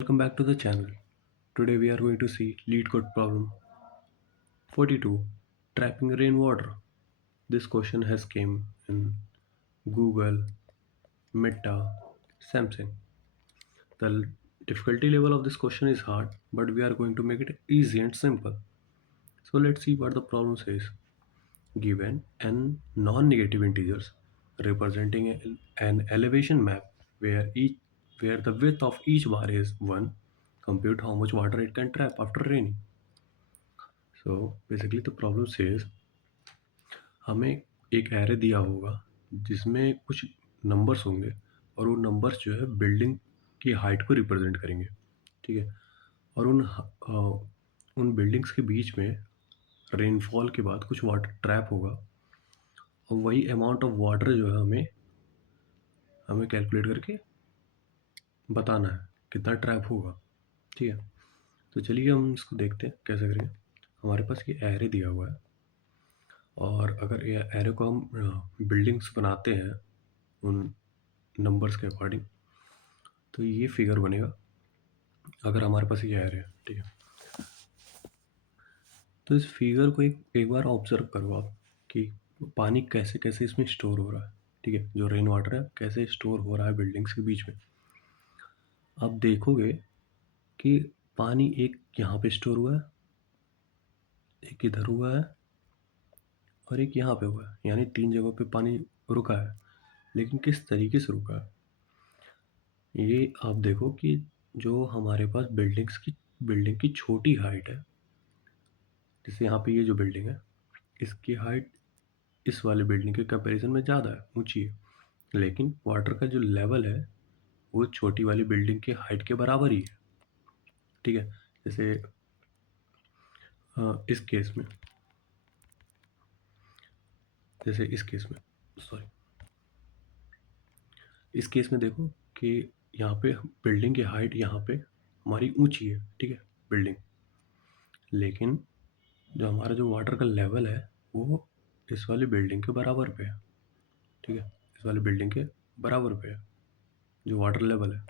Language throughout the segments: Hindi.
Welcome back to the channel. Today we are going to see lead code problem 42, trapping rainwater. This question has came in Google, Meta, Samsung. The difficulty level of this question is hard, but we are going to make it easy and simple. So let's see what the problem says. Given n non-negative integers representing an elevation map where the width of each bar is 1, compute how much water it can trap after raining. So basically the problem says हमें एक एरे दिया होगा जिसमें कुछ नंबर्स होंगे और वो नंबर्स जो है बिल्डिंग की हाइट को रिप्रेजेंट करेंगे। ठीक है। और उन बिल्डिंग्स के बीच में रेनफॉल के बाद कुछ वाटर ट्रैप होगा और वही अमाउंट ऑफ वाटर जो है हमें हमें कैलकुलेट करके बताना है कितना ट्रैप होगा। ठीक है। तो चलिए हम इसको देखते हैं कैसे करेंगे। हमारे पास ये एरे दिया हुआ है और अगर ये एरे को हम बिल्डिंग्स बनाते हैं उन नंबर्स के अकॉर्डिंग तो ये फिगर बनेगा अगर हमारे पास ये एरे है। ठीक है। तो इस फिगर को एक बार ऑब्जर्व करो आप कि पानी कैसे कैसे इसमें स्टोर हो रहा है। ठीक है। जो रेन वाटर है कैसे स्टोर हो रहा है बिल्डिंग्स के बीच में। आप देखोगे कि पानी एक यहाँ पे स्टोर हुआ है, एक इधर हुआ है और एक यहाँ पे हुआ है, यानी 3 जगहों पे पानी रुका है। लेकिन किस तरीके से रुका है ये आप देखो कि जो हमारे पास बिल्डिंग की छोटी हाइट है, जैसे यहाँ पे ये जो बिल्डिंग है इसकी हाइट इस वाले बिल्डिंग के कंपैरिजन में ज़्यादा है, ऊंची है, लेकिन वाटर का जो लेवल है वो छोटी वाली बिल्डिंग की हाइट के बराबर ही है। ठीक है। जैसे इस केस में सॉरी इस केस में देखो कि यहाँ पे बिल्डिंग की हाइट यहाँ पे हमारी ऊंची है। ठीक है। बिल्डिंग, लेकिन जो हमारा जो वाटर का लेवल है वो इस वाली बिल्डिंग के बराबर पे है। ठीक है। इस वाली बिल्डिंग के बराबर पे है जो वाटर लेवल है।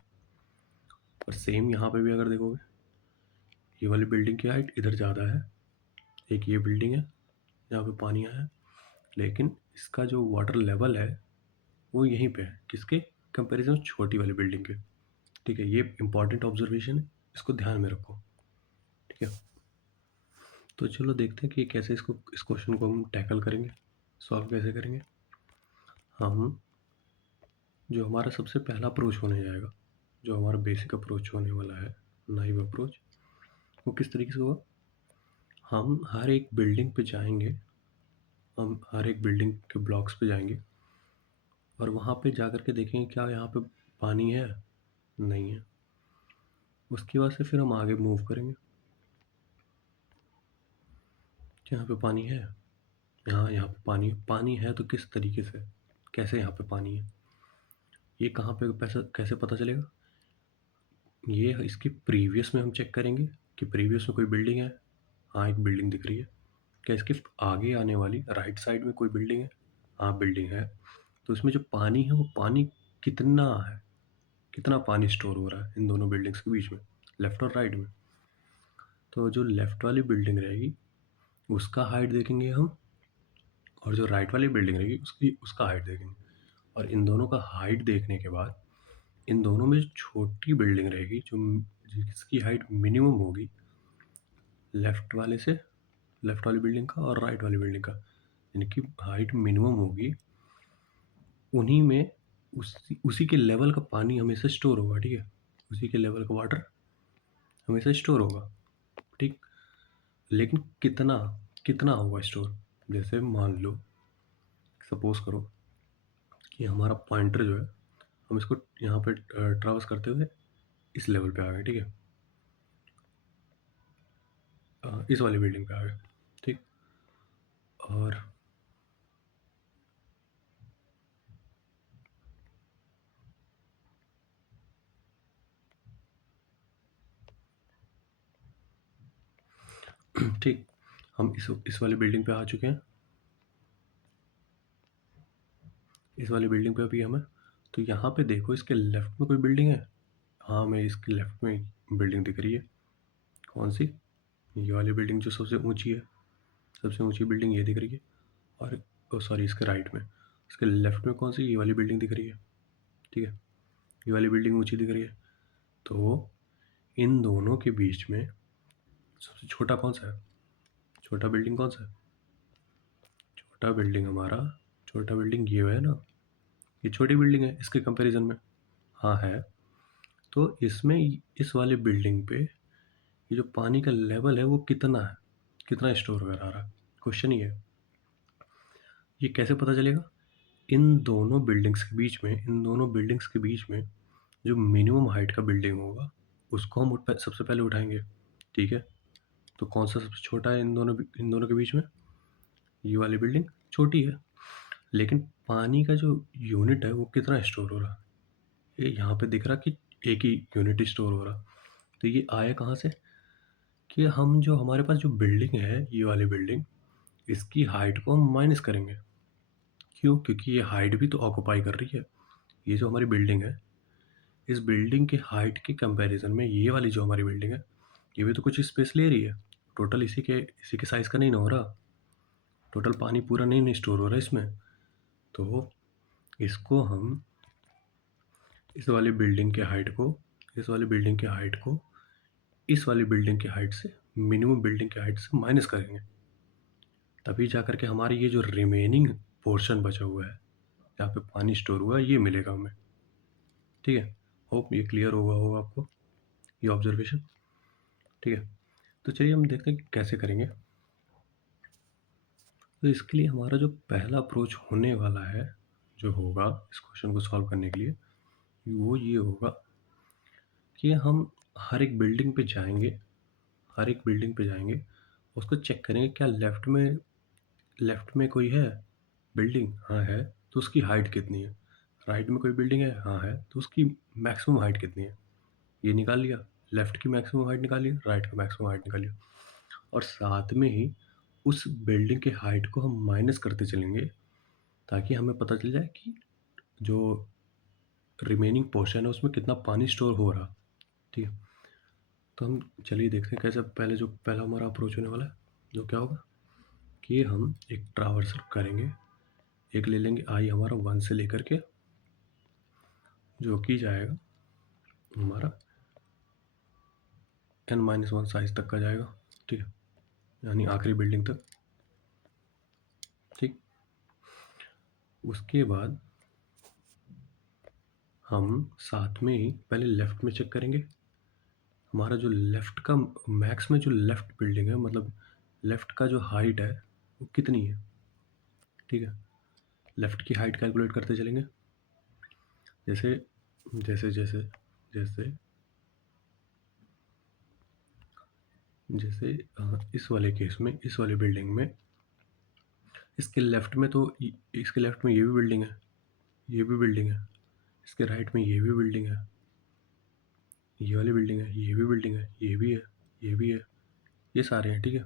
और सेम यहाँ पे भी अगर देखोगे ये वाली बिल्डिंग की हाइट इधर ज़्यादा है, एक ये बिल्डिंग है जहाँ पे पानी आया है, लेकिन इसका जो वाटर लेवल है वो यहीं पे है, किसके कंपैरिजन छोटी वाली बिल्डिंग के। ठीक है। ये इंपॉर्टेंट ऑब्जर्वेशन है, इसको ध्यान में रखो। ठीक है। तो चलो देखते हैं कि कैसे इस क्वेश्चन को हम टैकल करेंगे, सॉल्व कैसे करेंगे। हम जो हमारा सबसे पहला अप्रोच होने जाएगा, जो हमारा बेसिक अप्रोच होने वाला है, नाइव अप्रोच, वो किस तरीके से होगा। हम हर एक बिल्डिंग पे जाएंगे, हम हर एक बिल्डिंग के ब्लॉक्स पे जाएंगे और वहाँ पे जा कर के देखेंगे क्या यहाँ पे पानी है, नहीं है। उसके बाद से फिर हम आगे मूव करेंगे। यहाँ पे पानी है, यहाँ पे पानी है, तो किस तरीके से, कैसे यहाँ पे पानी है, ये कहाँ पे पैसा कैसे पता चलेगा। ये इसकी प्रीवियस में हम चेक करेंगे कि प्रीवियस में कोई बिल्डिंग है। हाँ, एक बिल्डिंग दिख रही है। क्या इसके आगे आने वाली राइट साइड में कोई बिल्डिंग है। हाँ, बिल्डिंग है। तो इसमें जो पानी है वो पानी कितना है, कितना पानी स्टोर हो रहा है इन दोनों बिल्डिंग्स के बीच में, लेफ्ट और राइट में। तो जो लेफ्ट वाली बिल्डिंग रहेगी उसका हाइट देखेंगे हम, और जो राइट वाली बिल्डिंग रहेगी उसका हाइट देखेंगे। और इन दोनों का हाइट देखने के बाद इन दोनों में जो छोटी बिल्डिंग रहेगी जो जिसकी हाइट मिनिमम होगी लेफ्ट वाले से, लेफ्ट वाली बिल्डिंग का और राइट वाली बिल्डिंग का, इनकी हाइट मिनिमम होगी, उन्हीं में उसी के लेवल का पानी हमेशा स्टोर होगा। ठीक है। उसी के लेवल का वाटर हमेशा स्टोर होगा। ठीक। लेकिन कितना कितना होगा स्टोर। जैसे मान लो, सपोज करो कि हमारा पॉइंटर जो है हम इसको यहाँ पे ट्रैवर्स करते हुए इस लेवल पे आ गए। ठीक है। इस वाली बिल्डिंग पे आ गए। ठीक। और ठीक, हम इस वाली बिल्डिंग पे आ चुके हैं। इस वाली बिल्डिंग पे अभी हम हैं। तो यहाँ पे देखो इसके लेफ्ट में कोई बिल्डिंग है। हाँ, मैं इसके लेफ्ट में बिल्डिंग दिख रही है। कौन सी? ये वाली बिल्डिंग जो सबसे ऊँची है। सबसे ऊँची बिल्डिंग ये दिख रही है। और सॉरी, इसके राइट में, इसके लेफ्ट में कौन सी? ये वाली बिल्डिंग दिख रही है। ठीक है, ये वाली बिल्डिंग ऊँची दिख रही है। तो इन दोनों के बीच में सबसे छोटा कौन सा है? छोटा बिल्डिंग कौन सा है? छोटा बिल्डिंग हमारा, छोटा बिल्डिंग ये है ना, ये छोटी बिल्डिंग है इसके कंपैरिजन में। हाँ है। तो इसमें इस वाले बिल्डिंग पे ये जो पानी का लेवल है वो कितना है, कितना स्टोर कर रहा है, क्वेश्चन ये है। ये कैसे पता चलेगा? इन दोनों बिल्डिंग्स के बीच में, इन दोनों बिल्डिंग्स के बीच में जो मिनिमम हाइट का बिल्डिंग होगा उसको हम सबसे पहले उठाएंगे। ठीक है, तो कौन सा सबसे छोटा है इन दोनों के बीच में? ये वाली बिल्डिंग छोटी है, लेकिन पानी का जो यूनिट है वो कितना स्टोर हो रहा? ये यहाँ पे दिख रहा कि एक ही यूनिट स्टोर हो रहा। तो ये आया कहाँ से? कि हम जो हमारे पास जो बिल्डिंग है, ये वाली बिल्डिंग, इसकी हाइट को हम माइनस करेंगे। क्यों? क्योंकि ये हाइट भी तो ऑक्यूपाई कर रही है। ये जो हमारी बिल्डिंग है, इस बिल्डिंग के हाइट के कंपैरिजन में ये वाली जो हमारी बिल्डिंग है, ये भी तो कुछ स्पेस ले रही है। टोटल इसी के साइज़ का नहीं ना हो रहा। टोटल पानी पूरा नहीं स्टोर हो रहा है इसमें। तो इसको हम इस वाली बिल्डिंग के हाइट को, इस वाली बिल्डिंग के हाइट को इस वाली बिल्डिंग की हाइट से, मिनिमम बिल्डिंग की हाइट से माइनस करेंगे। तभी जा कर के हमारी ये जो रिमेनिंग पोर्शन बचा हुआ है, जहाँ पे पानी स्टोर हुआ है, ये मिलेगा हमें। ठीक है, होप ये क्लियर होगा आपको, ये ऑब्जर्वेशन। ठीक है, तो चलिए हम देखते हैं कि कैसे करेंगे। तो इसके लिए हमारा जो पहला अप्रोच होने वाला है, जो होगा इस क्वेश्चन को सॉल्व करने के लिए, वो ये होगा कि हम हर एक बिल्डिंग पे जाएंगे, हर एक बिल्डिंग पे जाएंगे, उसको चेक करेंगे क्या लेफ्ट में कोई है बिल्डिंग? हाँ है, तो उसकी हाइट कितनी है? राइट में कोई बिल्डिंग है? हाँ है, तो उसकी मैक्सिमम हाइट कितनी है? ये निकाल लिया, लेफ्ट की मैक्सिमम हाइट निकाल लिया, राइट का मैक्सिमम हाइट निकाल लिया। और साथ में ही उस बिल्डिंग के हाइट को हम माइनस करते चलेंगे, ताकि हमें पता चल जाए कि जो रिमेनिंग पोर्शन है उसमें कितना पानी स्टोर हो रहा। ठीक है, तो हम चलिए देखते हैं कैसे। पहले जो पहला हमारा अप्रोच होने वाला है, जो क्या होगा कि हम एक ट्रावर्सल करेंगे, एक ले लेंगे आई हमारा 1 से लेकर के, जो कि जाएगा हमारा n-1 साइज तक का जाएगा। ठीक है, यानी आखिरी बिल्डिंग तक। ठीक, उसके बाद हम साथ में ही पहले लेफ़्ट में चेक करेंगे। हमारा जो लेफ़्ट का मैक्स में जो लेफ़्ट बिल्डिंग है, मतलब लेफ़्ट का जो हाइट है वो कितनी है? ठीक है, लेफ़्ट की हाइट कैलकुलेट करते चलेंगे। जैसे जैसे जैसे जैसे जैसे इस वाले केस में, इस वाली बिल्डिंग में, इसके लेफ़्ट में तो इसके लेफ़्ट में ये भी बिल्डिंग है, ये भी बिल्डिंग है। इसके राइट में ये भी बिल्डिंग है, ये वाली बिल्डिंग है, ये भी बिल्डिंग है, ये भी है, ये भी है, ये सारे हैं। ठीक है,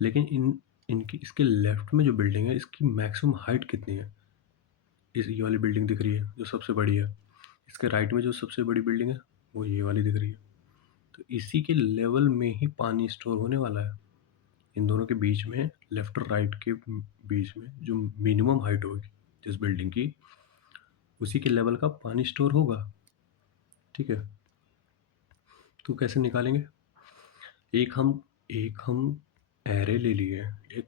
लेकिन इनकी इसके लेफ्ट में जो बिल्डिंग है, इसकी मैक्सिमम हाइट कितनी है? ये वाली बिल्डिंग दिख रही है जो सबसे बड़ी है। इसके राइट में जो सबसे बड़ी बिल्डिंग है वो ये वाली दिख रही है। तो इसी के लेवल में ही पानी स्टोर होने वाला है। इन दोनों के बीच में, लेफ्ट और राइट के बीच में जो मिनिमम हाइट होगी जिस बिल्डिंग की, उसी के लेवल का पानी स्टोर होगा। ठीक है, तो कैसे निकालेंगे? एक हम एरे ले लिए, एक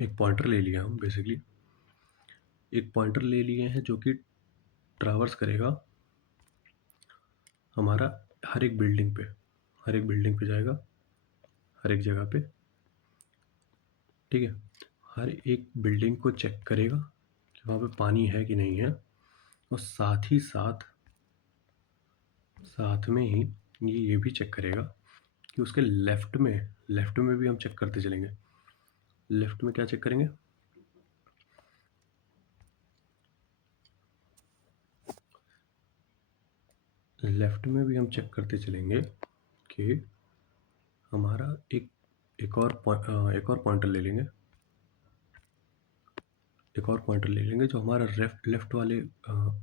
एक पॉइंटर ले लिया हम बेसिकली, एक पॉइंटर ले लिए हैं जो कि ट्रैवर्स करेगा हमारा हर एक बिल्डिंग पे जाएगा, हर एक जगह पे। ठीक है, हर एक बिल्डिंग को चेक करेगा कि वहाँ पे पानी है कि नहीं है, और साथ ही साथ में ही ये भी चेक करेगा कि उसके लेफ्ट में भी हम चेक करते चलेंगे। लेफ्ट में क्या चेक करेंगे? लेफ्ट में भी हम चेक करते चलेंगे कि हमारा एक और पॉइंटर ले लेंगे, एक और पॉइंटर ले लेंगे जो हमारा लेफ्ट वाले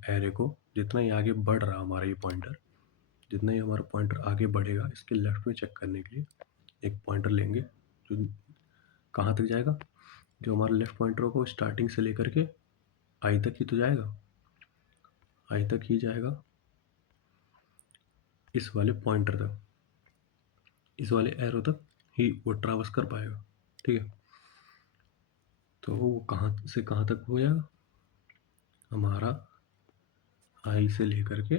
एरे को, जितना ही आगे बढ़ रहा हमारा ये पॉइंटर, जितना ही हमारा पॉइंटर आगे बढ़ेगा इसके लेफ्ट में चेक करने के लिए एक पॉइंटर लेंगे जो कहाँ तक जाएगा, जो हमारा लेफ्ट पॉइंटर होगा वो स्टार्टिंग से लेकर के आई तक ही तो जाएगा, आई तक ही जाएगा, इस वाले पॉइंटर तक, इस वाले एरो तक ही वो ट्रैवर्स कर पाएगा। ठीक है, तो वो कहाँ से कहाँ तक हो जाएगा, हमारा आई से लेकर के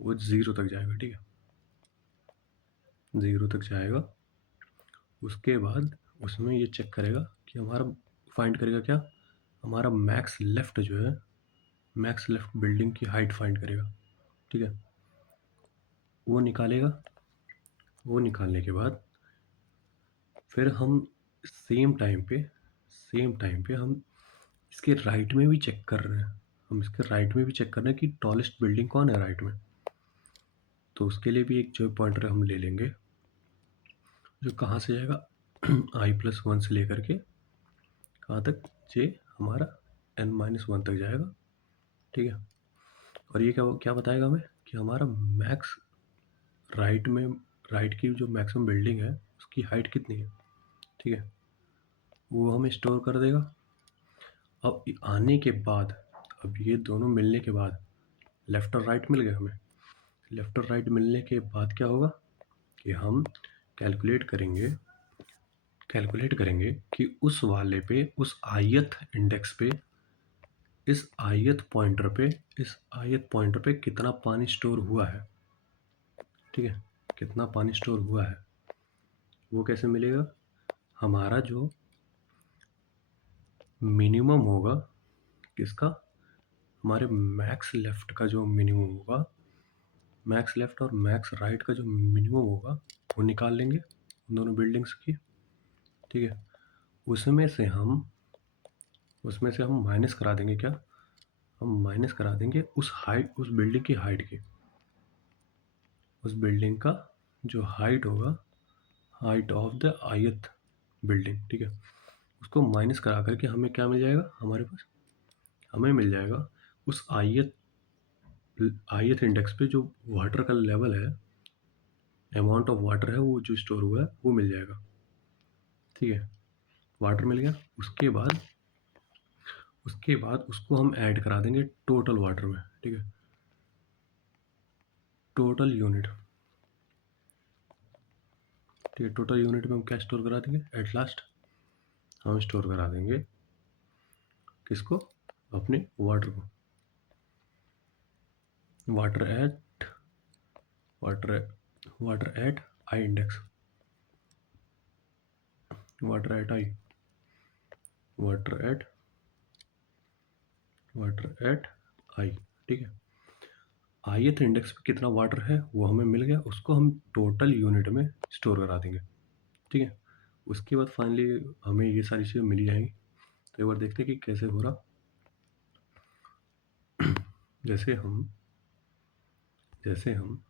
वो 0 तक जाएगा। ठीक है, 0 तक जाएगा। उसके बाद उसमें ये चेक करेगा कि हमारा फाइंड करेगा क्या, हमारा मैक्स लेफ्ट जो है, मैक्स लेफ्ट बिल्डिंग की हाइट फाइंड करेगा। ठीक है, वो निकालेगा। वो निकालने के बाद फिर हम सेम टाइम पे हम इसके राइट में भी चेक कर रहे हैं, हम इसके राइट में भी चेक कर रहे हैं कि टॉलेस्ट बिल्डिंग कौन है राइट में। तो उसके लिए भी एक जो पॉइंटर हम ले लेंगे जो कहाँ से जाएगा i+1 से लेकर के कहाँ तक, जे हमारा n-1 तक जाएगा। ठीक है, और ये क्या क्या बताएगा हमें कि हमारा मैक्स राइट में, राइट की जो मैक्सिमम बिल्डिंग है उसकी हाइट कितनी है। ठीक है, वो हमें स्टोर कर देगा। अब आने के बाद, अब ये दोनों मिलने के बाद लेफ़्ट और राइट मिल गए हमें। लेफ़्ट और राइट मिलने के बाद क्या होगा कि हम कैलकुलेट करेंगे कि उस वाले पे, उस आयत इंडेक्स पे, इस आयत पॉइंटर पे कितना पानी स्टोर हुआ है। ठीक है, कितना पानी स्टोर हुआ है वो कैसे मिलेगा, हमारा जो मिनिमम होगा किसका, हमारे मैक्स लेफ़्ट का जो मिनिमम होगा, मैक्स लेफ़्ट और मैक्स राइट का जो मिनिमम होगा वो निकाल लेंगे उन दोनों बिल्डिंग्स की। ठीक है, उसमें से हम माइनस करा देंगे क्या, हम माइनस करा देंगे उस बिल्डिंग की हाइट की, उस बिल्डिंग का जो हाइट होगा, हाइट ऑफ द आयत बिल्डिंग। ठीक है, उसको माइनस करा करके हमें क्या मिल जाएगा, हमारे पास हमें मिल जाएगा उस आयत इंडेक्स पे जो वाटर का लेवल है, अमाउंट ऑफ वाटर है वो जो स्टोर हुआ है वो मिल जाएगा। ठीक है, वाटर मिल गया। उसके बाद उसको हम ऐड करा देंगे टोटल वाटर में। ठीक है, टोटल यूनिट। ठीक है, टोटल यूनिट में हम क्या स्टोर करा देंगे, एट लास्ट हम स्टोर करा देंगे किसको, अपने वाटर को, water at water water at i index, water at i, water at i. ठीक है, आयत इंडेक्स पे कितना वाटर है वो हमें मिल गया, उसको हम टोटल यूनिट में स्टोर करा देंगे। ठीक है, उसके बाद फाइनली हमें ये सारी चीज़ें मिल जाएंगी। तो एक बार देखते हैं कि कैसे हो रहा। जैसे हम जैसे हम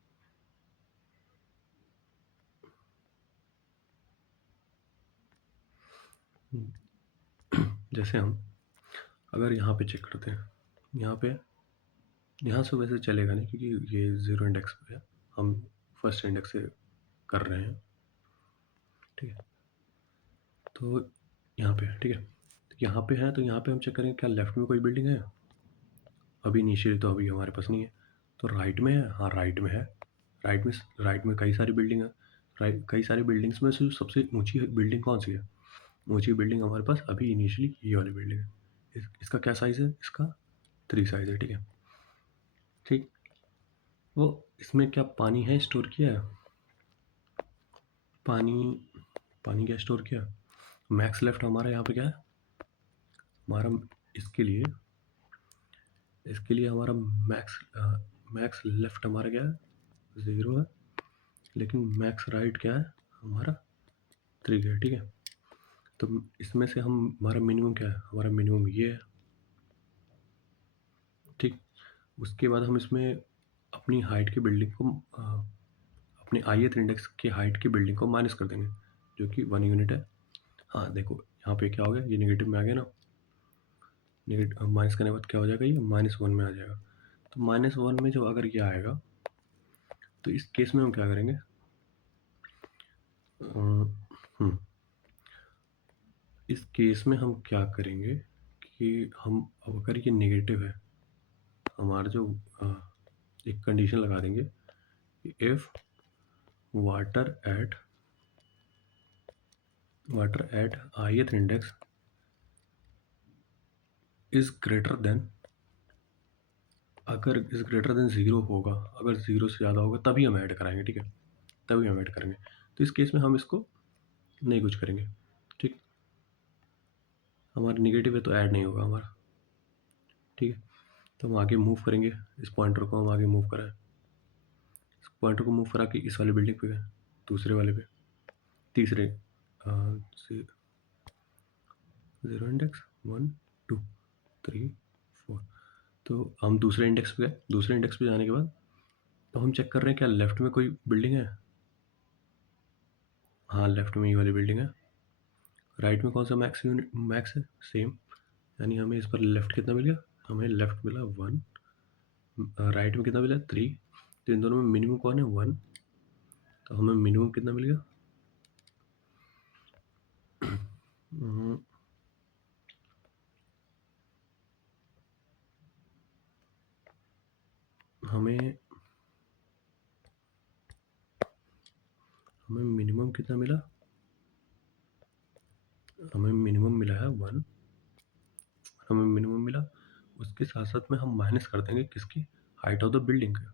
जैसे हम अगर यहाँ पे चेक करते हैं, यहाँ से वैसे चलेगा नहीं क्योंकि ये 0 इंडेक्स पे है, हम फर्स्ट इंडेक्स से कर रहे हैं। ठीक है, तो यहाँ पे है। ठीक है, तो यहाँ पे है, तो यहाँ पे हम चेक करेंगे क्या लेफ्ट में कोई बिल्डिंग है। अभी इनिशियली तो अभी हमारे पास नहीं है। तो राइट में है, हाँ राइट में है। राइट में कई सारी बिल्डिंग है। कई सारी बिल्डिंग्स में से सबसे ऊंची बिल्डिंग कौन सी है, ऊंची बिल्डिंग हमारे पास अभी इनिशियली ये वाली बिल्डिंग है। इसका क्या साइज़ है, इसका 3 साइज़ है। ठीक है, ठीक, वो इसमें क्या पानी है स्टोर किया है, पानी पानी क्या स्टोर किया। मैक्स लेफ्ट हमारा यहाँ पे क्या है, हमारा इसके लिए हमारा मैक्स लेफ्ट हमारा क्या है, 0 है, लेकिन मैक्स राइट क्या है हमारा 3 है। ठीक है, तो इसमें से हम हमारा मिनिमम क्या है, हमारा मिनिमम ये है। ठीक, उसके बाद हम इसमें अपनी हाइट की बिल्डिंग को अपने आयत इंडेक्स की हाइट की बिल्डिंग को माइनस कर देंगे जो कि 1 यूनिट है। हाँ देखो यहाँ पे क्या हो गया, ये नेगेटिव में आ गया ना, नेगेटिव माइनस करने के बाद क्या हो जाएगा, ये -1 में आ जाएगा। तो -1 में जो अगर ये आएगा तो इस केस में हम क्या करेंगे, इस केस में हम क्या करेंगे कि हम, अब अगर ये नेगेटिव है, हमारा जो एक कंडीशन लगा देंगे, if water at ith index is greater than, अगर इज ग्रेटर देन ज़ीरो होगा, अगर ज़ीरो से ज़्यादा होगा तभी हम ऐड कराएंगे, ठीक है, तभी हम ऐड करेंगे। तो इस केस में हम इसको नहीं कुछ करेंगे, ठीक, हमारा निगेटिव है तो ऐड नहीं होगा हमारा, ठीक है। तो हम आगे मूव करेंगे, इस पॉइंटर को हम आगे मूव कराएं, इस पॉइंटर को मूव करा के इस वाले बिल्डिंग पे गए, दूसरे वाले पे, तीसरे, ज़ीरो इंडेक्स 1 2 3 4, तो हम दूसरे इंडेक्स पे गए, दूसरे इंडेक्स पे जाने के बाद तो हम चेक कर रहे हैं क्या लेफ्ट में कोई बिल्डिंग है, हाँ लेफ्ट में ये वाली बिल्डिंग है। राइट में कौन सा मैक्स है, सेम, यानी हमें इस पर लेफ्ट कितना मिल गया, हमें लेफ्ट मिला 1, राइट में कितना मिला 3, तो इन दोनों में मिनिमम कौन है 1, तो हमें मिनिमम कितना मिल गया, हमें हमें मिनिमम कितना मिला, हमें मिनिमम मिला है 1, हमें मिनिमम मिला, उसके साथ साथ में हम माइनस कर देंगे किसकी, हाइट ऑफ द बिल्डिंग का।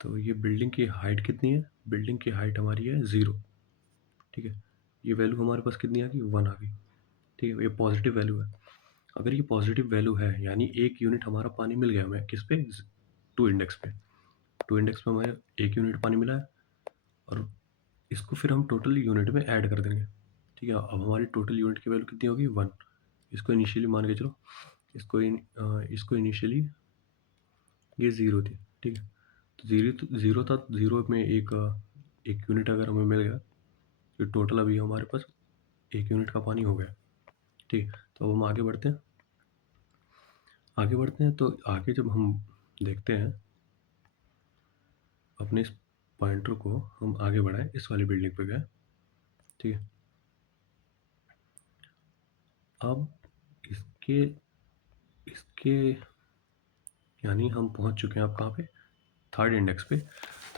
तो ये बिल्डिंग की हाइट कितनी है, बिल्डिंग की हाइट हमारी है 0, ठीक है, ये वैल्यू हमारे पास कितनी आ गई 1 आ गई, ठीक है, ये पॉजिटिव वैल्यू है। अगर ये पॉजिटिव वैल्यू है यानी 1 यूनिट हमारा पानी मिल गया हमें किस पे, 2 इंडेक्स पे, 2 इंडेक्स पे हमें 1 यूनिट पानी मिला है, और इसको फिर हम टोटल यूनिट में ऐड कर देंगे, ठीक है। अब हमारी टोटल यूनिट की वैल्यू कितनी होगी 1, इसको इनिशियली मान के चलो, इसको इनिशियली ये 0 थी, ठीक है, तो 0 था, 0 में एक यूनिट अगर हमें मिल गया तो टोटल अभी हमारे पास 1 यूनिट का पानी हो गया, ठीक। तो अब हम आगे बढ़ते हैं, तो आगे जब हम देखते हैं अपने इस पॉइंटर को हम आगे बढ़ाएं, इस वाली बिल्डिंग पे गए, ठीक है। अब इसके इसके यानी हम पहुंच चुके हैं, अब कहाँ पे, थर्ड इंडेक्स पे।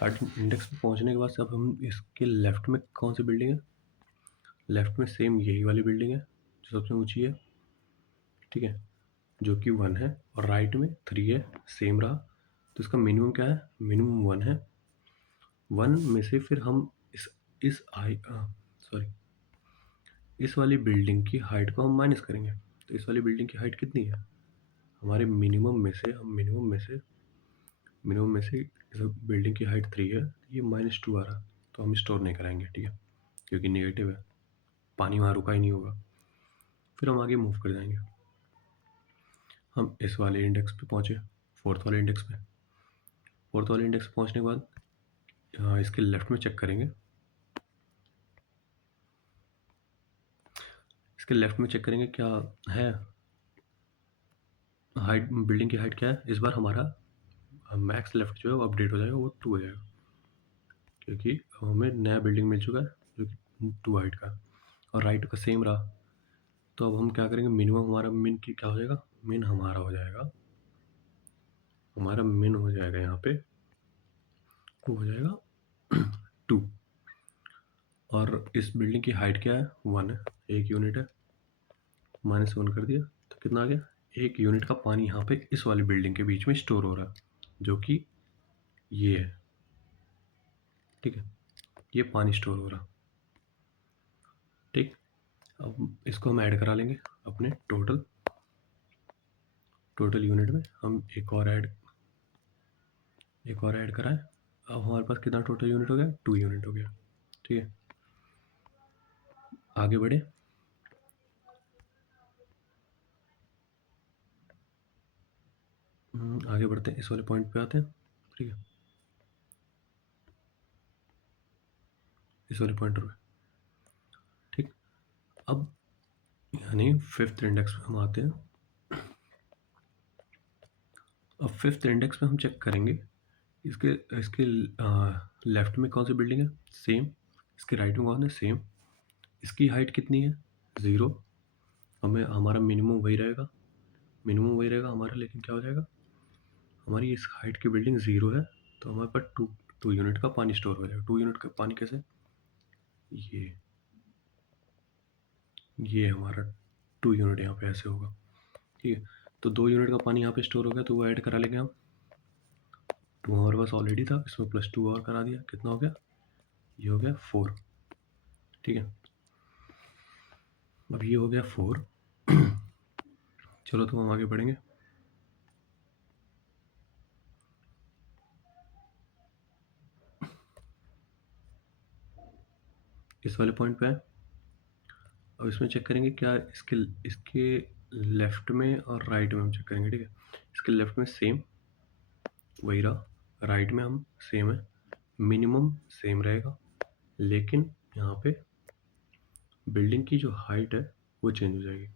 थर्ड इंडेक्स पे पहुंचने के बाद से अब हम इसके लेफ्ट में कौन सी बिल्डिंग है, लेफ्ट में सेम यही वाली बिल्डिंग है जो सबसे ऊंची है, ठीक है, जो कि 1 है, और राइट में 3 है, सेम रहा। तो इसका मिनिमम क्या है, मिनिमम 1 है, 1 में से फिर हम इस हाई सॉरी इस वाली बिल्डिंग की हाइट को हम माइनस करेंगे। तो इस वाली बिल्डिंग की हाइट कितनी है, हमारे मिनिमम में से हम मिनिमम में से इस बिल्डिंग की हाइट 3 है, ये -2 आ रहा, तो हम स्टोर नहीं कराएंगे, ठीक है, क्योंकि नेगेटिव है, पानी वहाँ रुका ही नहीं होगा। फिर हम आगे मूव कर जाएंगे, हम इस वाले इंडेक्स पे पहुँचे, फोर्थ वाले इंडेक्स पे, फोर्थ वाले इंडेक्स पे पहुँचने के बाद इसके लेफ्ट में चेक करेंगे, इसके लेफ्ट में चेक करेंगे क्या है, हाइट, बिल्डिंग की हाइट क्या है, इस बार हमारा मैक्स लेफ्ट जो है वो अपडेट हो जाएगा, वो 2 हो जाएगा, क्योंकि हमें नया बिल्डिंग मिल चुका है जो कि 2 हाइट का, और राइट का सेम रहा। तो अब हम क्या करेंगे, मिनिमम हमारा मिन की क्या हो जाएगा, मिन हमारा हो जाएगा, हमारा मिन हो जाएगा यहाँ पे, वो हो जाएगा 2, और इस बिल्डिंग की हाइट क्या है 1 है, 1 यूनिट है, -1 कर दिया, तो कितना आ गया, 1 यूनिट का पानी यहाँ पे इस वाली बिल्डिंग के बीच में स्टोर हो रहा है, जो कि ये है, ठीक है, ये पानी स्टोर हो रहा, ठीक। अब इसको हम ऐड करा लेंगे अपने टोटल यूनिट में, हम एक और ऐड कराएं, अब हमारे पास कितना टोटल यूनिट हो गया, 2 यूनिट हो गया, ठीक है। आगे बढ़े, आगे बढ़ते हैं, इस वाले पॉइंट पे आते हैं, ठीक है, इस वाले पॉइंटर पे, ठीक। अब यानी फिफ्थ इंडेक्स पे हम आते हैं, अब फिफ्थ इंडेक्स पे हम चेक करेंगे इसके इसके लेफ्ट में कौन सी बिल्डिंग है? सेम। इसके राइट में कौन है? सेम। इसकी हाइट कितनी है? 0। हमें हमारा मिनिमम वही रहेगा, हमारा, लेकिन क्या हो जाएगा, हमारी इस हाइट की बिल्डिंग 0 है, तो हमारे पास 2 यूनिट का पानी स्टोर हो जाएगा। 2 यूनिट का पानी कैसे? ये हमारा 2 यूनिट यहाँ पे ऐसे होगा, ठीक है। तो 2 यूनिट का पानी यहाँ पे स्टोर हो गया, तो वो ऐड करा लेंगे हम। 2 हमारे पास ऑलरेडी था, इसमें +2 और करा दिया, कितना हो गया? ये हो गया 4, ठीक है। अब ये हो गया 4। चलो तो हम आगे बढ़ेंगे। इस वाले पॉइंट पे आए। अब इसमें चेक करेंगे क्या इसके इसके लेफ्ट में और राइट में हम चेक करेंगे, ठीक है। इसके लेफ्ट में सेम वही रहा, राइट में हम सेम है, मिनिमम सेम रहेगा, लेकिन यहाँ पे बिल्डिंग की जो हाइट है वो चेंज हो जाएगी।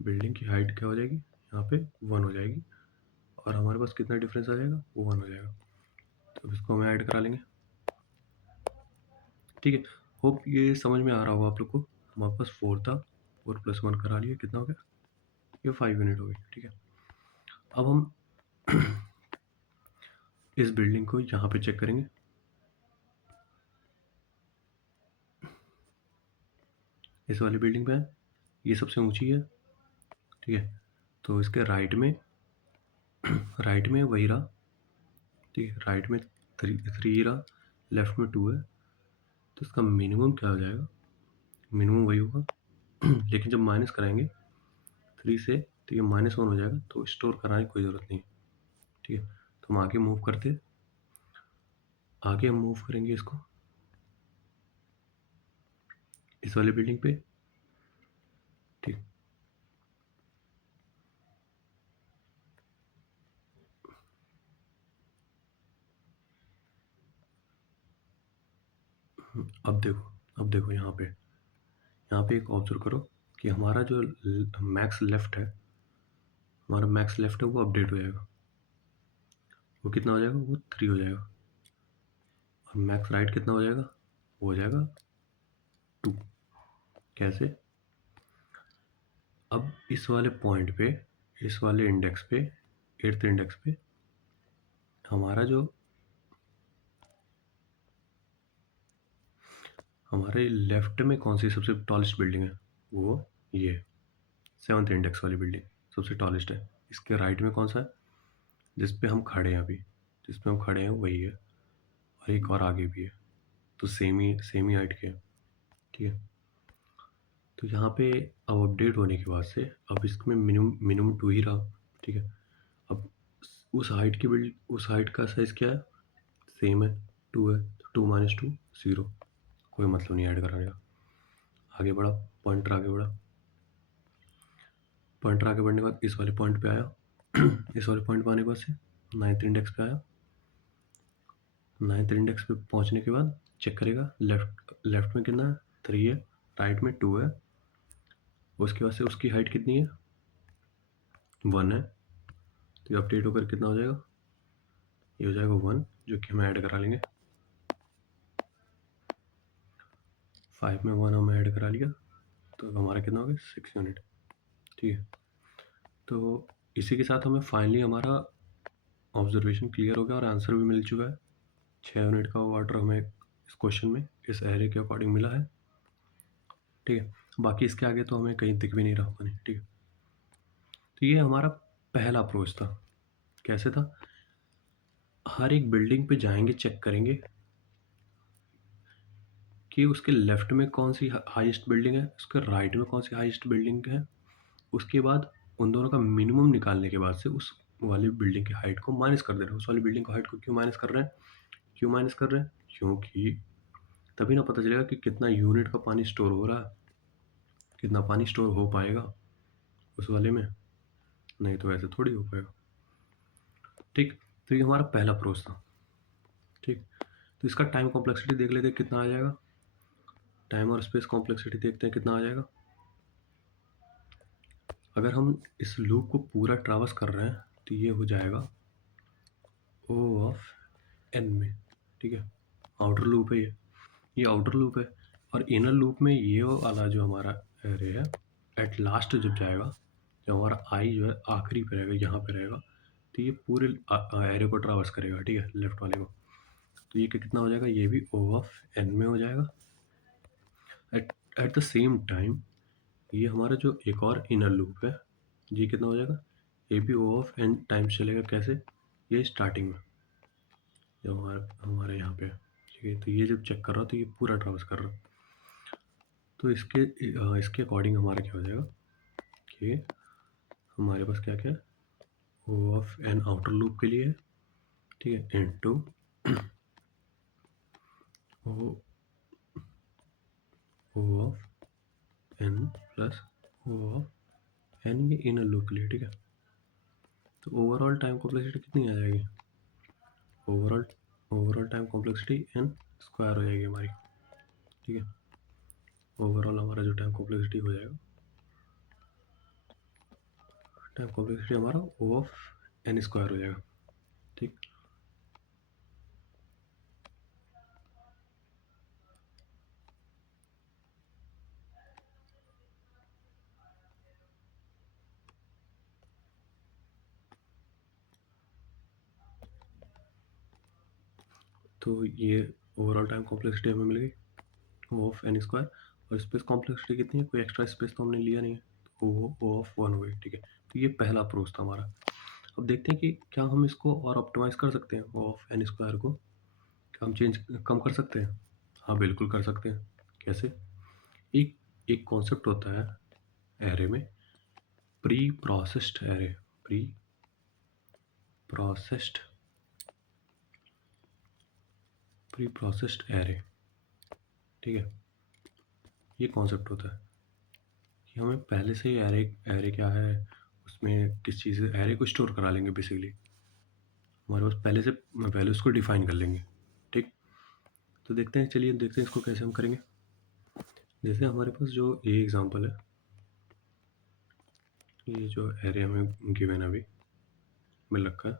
बिल्डिंग की हाइट क्या हो जाएगी? यहाँ पे 1 हो जाएगी, और हमारे पास कितना डिफरेंस आ जाएगा? वो 1 हो जाएगा। तो अब इसको हम ऐड करा लेंगे, ठीक है। होप ये समझ में आ रहा होगा आप लोग को। हमारे पास 4 था, 4 + 1 करा लिया, कितना हो गया? ये 5 यूनिट हो गई, ठीक है। अब हम इस बिल्डिंग को यहाँ पे चेक करेंगे। इस वाली बिल्डिंग पे है, ये सबसे ऊंची है, ठीक है। तो इसके राइट में वही रहा, ठीक है। राइट में 3 रहा, लेफ्ट में 2 है, तो इसका मिनिमम क्या हो जाएगा? मिनिमम वही होगा। लेकिन जब माइनस कराएंगे 3 से, तो ये -1 हो जाएगा, तो स्टोर कराने की कोई ज़रूरत नहीं, ठीक है। तो हम आगे मूव करते हैं। आगे हम मूव करेंगे इसको इस वाली बिल्डिंग पे, ठीक। अब देखो यहाँ पे एक ऑब्जर्व करो कि हमारा जो मैक्स लेफ्ट है, वो अपडेट हो जाएगा। वो कितना हो जाएगा? वो 3 हो जाएगा। और मैक्स राइट कितना हो जाएगा? वो हो जाएगा 2। कैसे? अब इस वाले पॉइंट पे, इस वाले इंडेक्स पे, 8th इंडेक्स पे, हमारा जो हमारे लेफ्ट में कौन सी सबसे टॉलेस्ट बिल्डिंग है? वो ये 7th इंडेक्स वाली बिल्डिंग सबसे टॉलेस्ट है। इसके राइट में कौन सा है? जिस पे हम खड़े हैं अभी, जिस पे हम खड़े हैं वही है, और एक और आगे भी है, तो सेम ही हाइट के हैं, ठीक है। तो यहाँ पे अब अपडेट होने के बाद से अब इसमें मिनिमम 2 ही रहा, ठीक है। अब उस हाइट का साइज़ क्या है? सेम है, 2 है, तो 2 - 2 0, कोई मतलब नहीं ऐड कराने का। आगे बढ़ा, पॉइंटर आगे बढ़ा, पॉइंटर आगे बढ़ने के बाद इस वाले पॉइंट पे आया। इस वाले पॉइंट पे आने के बाद से 9th इंडेक्स पे आया। 9th इंडेक्स पे पहुंचने के बाद चेक करेगा लेफ्ट में कितना है? 3 है, राइट में 2 है, उसके बाद से उसकी हाइट कितनी है? 1 है, तो ये अपडेट होकर कितना हो जाएगा? ये हो जाएगा 1, जो कि हम ऐड करा लेंगे। 5 में 1 हम ऐड करा लिया, तो अब हमारा कितना हो गया? 6 यूनिट, ठीक है। तो इसी के साथ हमें फाइनली हमारा ऑब्जर्वेशन क्लियर हो गया और आंसर भी मिल चुका है। 6 यूनिट का वाटर हमें इस क्वेश्चन में इस एरे के अकॉर्डिंग मिला है, ठीक है। बाकी इसके आगे तो हमें कहीं दिख भी नहीं रहा होगा, नहीं, ठीक है। तो ये हमारा पहला अप्रोच था। कैसे था? हर एक बिल्डिंग पे जाएंगे, चेक करेंगे कि उसके लेफ्ट में कौन सी हाईएस्ट बिल्डिंग है, उसके राइट में कौन सी हाईएस्ट बिल्डिंग है। उसके बाद उन दोनों का मिनिमम निकालने के बाद से उस वाली बिल्डिंग की हाइट को माइनस कर दे रहे हैं। उस वाली बिल्डिंग की हाइट को क्यों माइनस कर रहे हैं? क्योंकि तभी ना पता चलेगा कि कितना यूनिट का पानी स्टोर हो रहा है, कितना पानी स्टोर हो पाएगा उस वाले में, नहीं तो ऐसे थोड़ी हो पाएगा, ठीक। तो ये हमारा पहला अप्रोच था, ठीक। तो इसका टाइम कॉम्प्लेक्सिटी देख लेते हैं कितना आ जाएगा। टाइम और स्पेस कॉम्प्लेक्सिटी देखते हैं कितना आ जाएगा। अगर हम इस लूप को पूरा ट्रैवर्स कर रहे हैं तो ये हो जाएगा ओ ऑफ एन में, ठीक है। आउटर लूप है ये आउटर लूप है। और इनर लूप में ये वाला जो हमारा एरे है, एट लास्ट जब जाएगा, जब हमारा आई जो है आखिरी पे रहेगा, यहाँ पे रहेगा, तो ये पूरे एरे को ट्रावर्स करेगा, ठीक है, लेफ्ट वाले को। तो ये कितना हो जाएगा, ये भी ओ ऑफ एन में हो जाएगा। At at the same time ये हमारा जो एक और इनर लूप है, ये कितना हो जाएगा, ये भी ओ ऑफ एन टाइम्स चलेगा। कैसे, ये स्टार्टिंग में जो हमारे यहाँ पे है, ठीक है। तो ये जब चेक कर रहा तो ये पूरा ट्रावर्स कर रहा। तो इसके अकॉर्डिंग हमारा क्या हो जाएगा कि हमारे पास क्या क्या है, O of n outer loop के लिए है, ठीक है, into O O of n plus O of n, ये इनर लूप के लिए, ठीक है। तो ओवरऑल टाइम कॉम्प्लेक्सिटी कितनी आ जाएगी, overall overall time complexity n square हो जाएगी हमारी, ठीक है। ओवरऑल हमारा जो टाइम कॉम्प्लेक्सिटी हो जाएगा, टाइम कॉम्प्लेक्सिटी हमारा ओ ऑफ एन स्क्वायर हो जाएगा, ठीक। तो ये ओवरऑल टाइम कॉम्प्लेक्सिटी हमें मिल गई ओ ऑफ एन स्क्वायर। और स्पेस कॉम्प्लेक्सिटी कितनी है, कोई एक्स्ट्रा स्पेस तो हमने लिया नहीं है, तो ओ ऑफ वन हो गई, ठीक है। तो ये पहला अप्रोच था हमारा। अब देखते हैं कि क्या हम इसको और ऑप्टिमाइज़ कर सकते हैं, ओ ऑफ एन स्क्वायर को क्या हम चेंज कम कर सकते हैं। हाँ बिल्कुल कर सकते हैं। कैसे, एक एक कॉन्सेप्ट होता है एरे में, pre processed array, pre processed pre processed array, ठीक है। ये कॉन्सेप्ट होता है कि हमें पहले से ही एरे एरे क्या है, उसमें किस चीज़ एरे को स्टोर करा लेंगे बेसिकली, हमारे पास पहले से वैल्यूज़ को डिफाइन कर लेंगे, ठीक। तो देखते हैं, चलिए देखते हैं इसको कैसे हम करेंगे। जैसे हमारे पास जो ये एग्जांपल है, ये जो एरे हमें गिवन अभी मिल रखा है,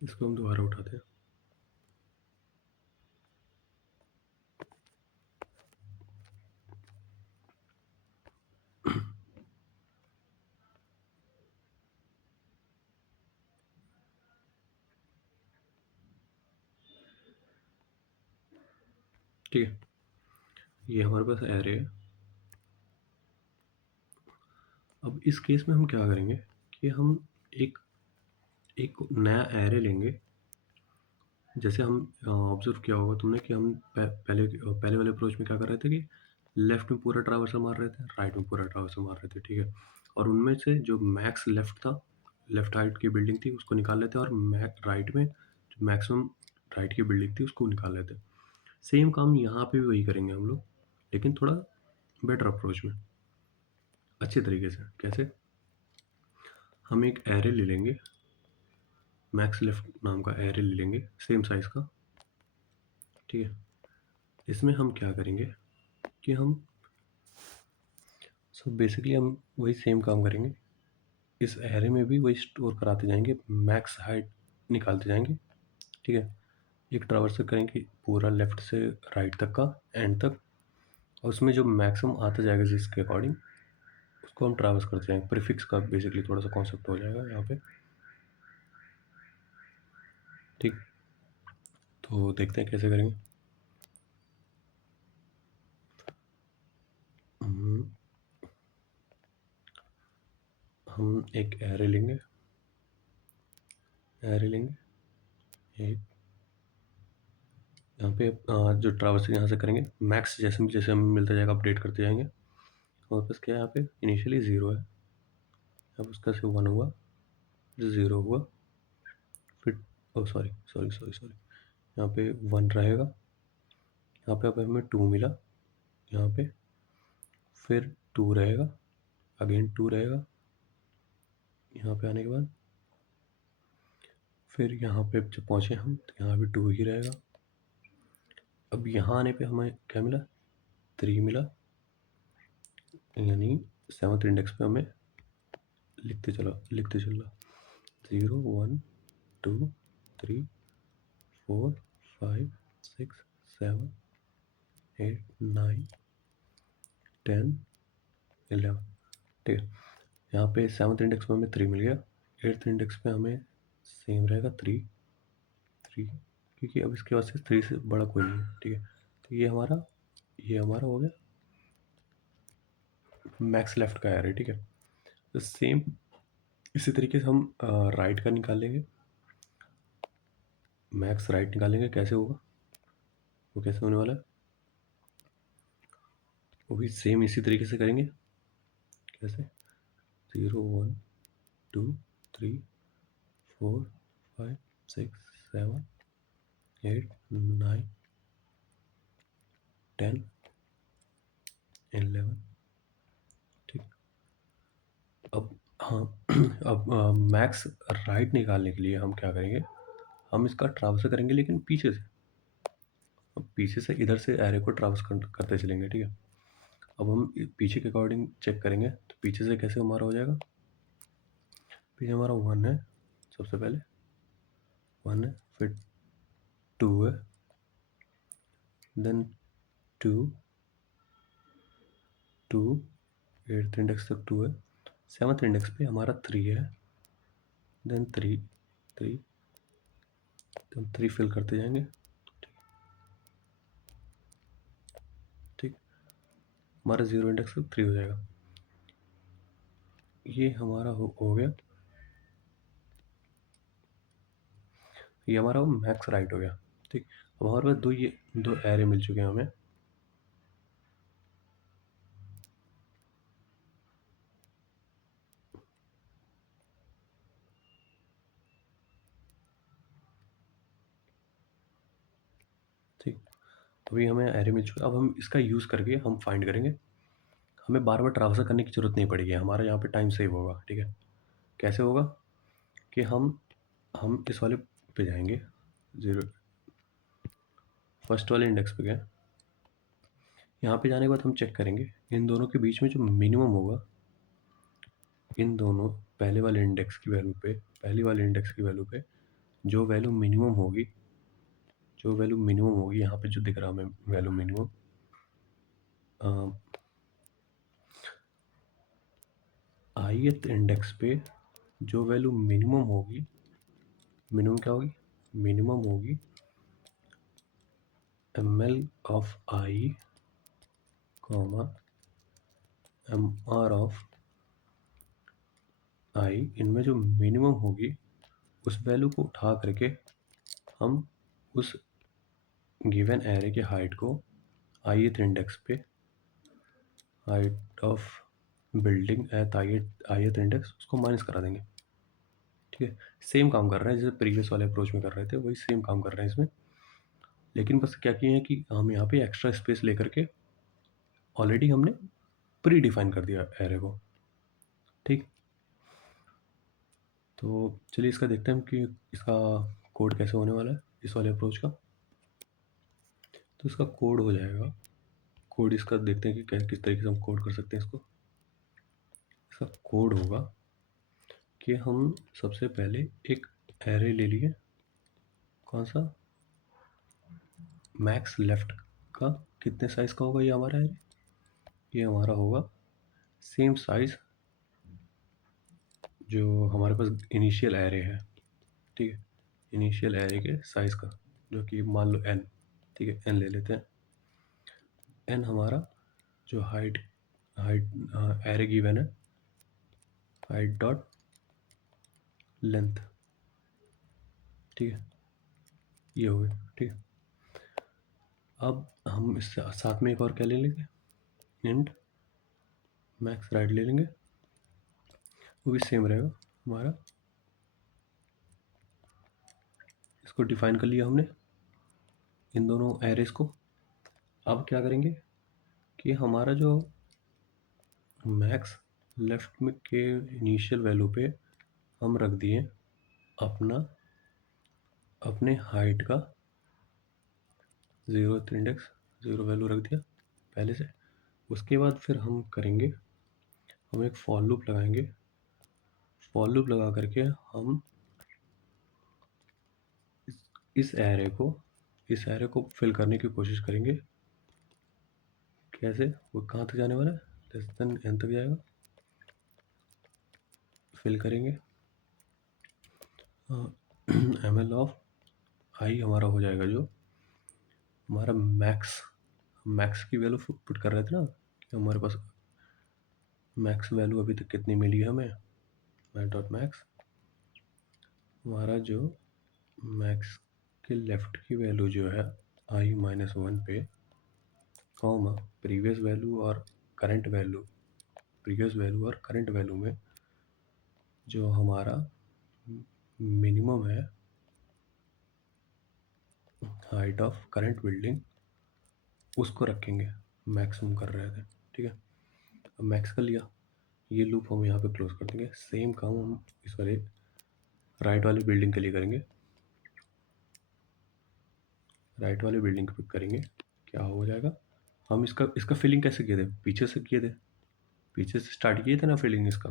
इसको हम दोबारा उठाते हैं। ठीक है, ये हमारे पास एरे है। अब इस केस में हम क्या करेंगे कि हम एक एक नया एरे लेंगे। जैसे हम ऑब्जर्व किया होगा तुमने कि हम पहले वाले अप्रोच में क्या कर रहे थे कि लेफ्ट में पूरा ट्रावर्सल मार रहे थे, राइट में पूरा ट्रावर्सल मार रहे थे, ठीक है। और उनमें से जो मैक्स लेफ्ट था, लेफ्ट हाइट की बिल्डिंग थी, उसको निकाल लेते और राइट में जो मैक्सिमम राइट की बिल्डिंग थी उसको निकाल लेते। सेम काम यहाँ पे भी वही करेंगे हम लोग, लेकिन थोड़ा बेटर अप्रोच में, अच्छे तरीके से। कैसे, हम एक एरे ले लेंगे, मैक्स लेफ्ट नाम का एरे ले लेंगे, सेम साइज का, ठीक है। इसमें हम क्या करेंगे कि हम बेसिकली हम वही सेम काम करेंगे, इस एरे में भी वही स्टोर कराते जाएंगे, मैक्स हाइट निकालते जाएंगे, ठीक है। एक ट्रावर्सल करेंगे पूरा लेफ्ट से राइट तक का, एंड तक, और उसमें जो मैक्सिमम आता जाएगा जिसके अकॉर्डिंग उसको हम ट्रावर्स करते जाएंगे। प्रीफिक्स का बेसिकली थोड़ा सा कॉन्सेप्ट हो जाएगा यहाँ पे, ठीक। तो देखते हैं कैसे करेंगे। हम एक एरे लेंगे, एक यहाँ पे जो ट्रावर्सिंग यहाँ से करेंगे, मैक्स जैसे जैसे हमें मिलता जाएगा अपडेट करते जाएंगे। हमारे पास क्या है, यहाँ पे इनिशियली 0 है, अब उसका से 1 हुआ, 0 हुआ, फिर ओ सॉरी सॉरी सॉरी सॉरी, यहाँ पे 1 रहेगा, यहाँ पे अब हमें 2 मिला, यहाँ पे फिर 2 रहेगा, अगेन 2 रहेगा, यहाँ पे आने के बाद फिर यहाँ पे जब पहुँचे हम तो यहाँ भी 2 ही रहेगा। अब यहाँ आने पे हमें क्या मिला, 3 मिला, यानी 7th इंडेक्स पे हमें लिखते चलो 0 1 2 3 4 5 6 7 8 9 10 11। ठीक है, यहाँ पे सेवन्थ इंडेक्स में हमें 3 मिल गया, एट्थ इंडेक्स पे हमें सेम रहेगा 3 3, क्योंकि अब इसके वास्ते 3 से बड़ा कोई नहीं है। ठीक है, तो ये हमारा हो गया मैक्स लेफ्ट का एरे। ठीक है, तो सेम इसी तरीके से हम राइट का निकालेंगे, मैक्स राइट निकालेंगे। कैसे होगा, वो कैसे होने वाला है, वो भी सेम इसी तरीके से करेंगे। कैसे, 0 1 2 3 4 5 6 7 8 9 10 11। ठीक, अब हाँ अब मैक्स राइट निकालने के लिए हम क्या करेंगे, हम इसका ट्रावर्स करेंगे लेकिन पीछे से। अब पीछे से इधर से एरे को ट्रावर्स करते चलेंगे। ठीक है, अब हम पीछे के अकॉर्डिंग चेक करेंगे, तो पीछे से कैसे हमारा हो जाएगा, पीछे हमारा 1 है, सबसे पहले 1 है, फिर 2 है, देन 2 2 एट्थ इंडेक्स तक 2 है, सेवन्थ इंडेक्स पे हमारा 3 है, देन 3 3, तो हम 3 फिल करते जाएंगे। ठीक, हमारा 0 इंडेक्स तक 3 हो जाएगा। ये हमारा हो गया, ये हमारा मैक्स राइट हो गया। ठीक, अब हमारे पास ये दो एरे मिल चुके हैं हमें। ठीक, अभी हमें एरे मिल चुका है। अब हम इसका यूज़ करके हम फाइंड करेंगे, हमें बार बार ट्रांसफर करने की ज़रूरत नहीं पड़ेगी, हमारा यहाँ पे टाइम सेव होगा। ठीक है, कैसे होगा कि हम इस वाले पे जाएंगे, 0 फर्स्ट वाले इंडेक्स पे गए, यहाँ पे जाने के बाद हम चेक करेंगे इन दोनों के बीच में जो मिनिमम होगा, इन दोनों पहले वाले इंडेक्स की वैल्यू पे, पहली वाले इंडेक्स की वैल्यू पे जो वैल्यू मिनिमम होगी, यहाँ पे जो दिख रहा है हमें वैल्यू मिनिमम, ith इंडेक्स पे जो वैल्यू मिनिमम होगी, मिनिमम क्या होगी, मिनिमम होगी ml of i comma mr of i, इनमें जो मिनिमम होगी उस वैल्यू को उठा करके हम उस गिवन एरे के हाइट को ith इंडेक्स पे, height of building at ith index, उसको माइनस करा देंगे। ठीक है, सेम काम कर रहे हैं जैसे प्रीवियस वाले अप्रोच में कर रहे थे, वही सेम काम कर रहे हैं इसमें, लेकिन बस क्या किए हैं कि हम यहाँ पे एक्स्ट्रा स्पेस लेकर के ऑलरेडी हमने प्री डिफाइन कर दिया एरे को। ठीक, तो चलिए इसका देखते हैं कि इसका कोड कैसे होने वाला है इस वाले अप्रोच का। तो इसका कोड हो जाएगा, कोड इसका देखते हैं कि किस तरीके से हम कोड कर सकते हैं इसको। इसका कोड होगा कि हम सबसे पहले एक एरे ले लिए, कौन सा, मैक्स लेफ्ट का, कितने साइज का होगा ये हमारा एरे, ये हमारा होगा सेम साइज जो हमारे पास इनिशियल एरे है। ठीक है, इनिशियल एरे के साइज का, जो कि मान लो n। ठीक है, n ले लेते हैं, n हमारा जो हाइट हाइट एरे गिवन है, हाइट डॉट लेंथ। ठीक है, ये हो गया। ठीक है, अब हम इस साथ में एक और क्या ले लेंगे, इंट मैक्स राइट ले लेंगे, वो भी सेम रहेगा हमारा। इसको डिफाइन कर लिया हमने इन दोनों एरेस को। अब क्या करेंगे कि हमारा जो मैक्स लेफ्ट में के इनिशियल वैल्यू पे हम रख दिए अपना अपने हाइट का 0th इंडेक्स, 0 वैल्यू रख दिया पहले से। उसके बाद फिर हम करेंगे, हम एक फॉर लूप लगाएंगे, फॉर लूप लगा करके हम इस एरे को फिल करने की कोशिश करेंगे। कैसे? वो कहाँ तक जाने वाला है? लेस देन n तक जाएगा। फिल करेंगे ml ऑफ आई हमारा हो जाएगा जो हमारा मैक्स की वैल्यू पुट कर रहे थे ना कि हमारे पास मैक्स वैल्यू अभी तक कितनी मिली है हमें। मैथ डॉट मैक्स हमारा जो मैक्स के लेफ्ट की वैल्यू जो है i-1 पे कॉमा प्रीवियस वैल्यू और करंट वैल्यू में जो हमारा मिनिमम है हाइट ऑफ करंट बिल्डिंग उसको रखेंगे। मैक्सिमम कर रहे थे, ठीक है। अब मैक्स कर लिया, ये लूप हम यहाँ पे क्लोज कर देंगे। सेम काम हम इस वाले राइट वाली बिल्डिंग के लिए करेंगे। राइट वाली बिल्डिंग पे करेंगे, क्या हो जाएगा? हम इसका फिलिंग कैसे किए थे? पीछे से किए थे, पीछे से स्टार्ट किए थे ना फिलिंग इसका।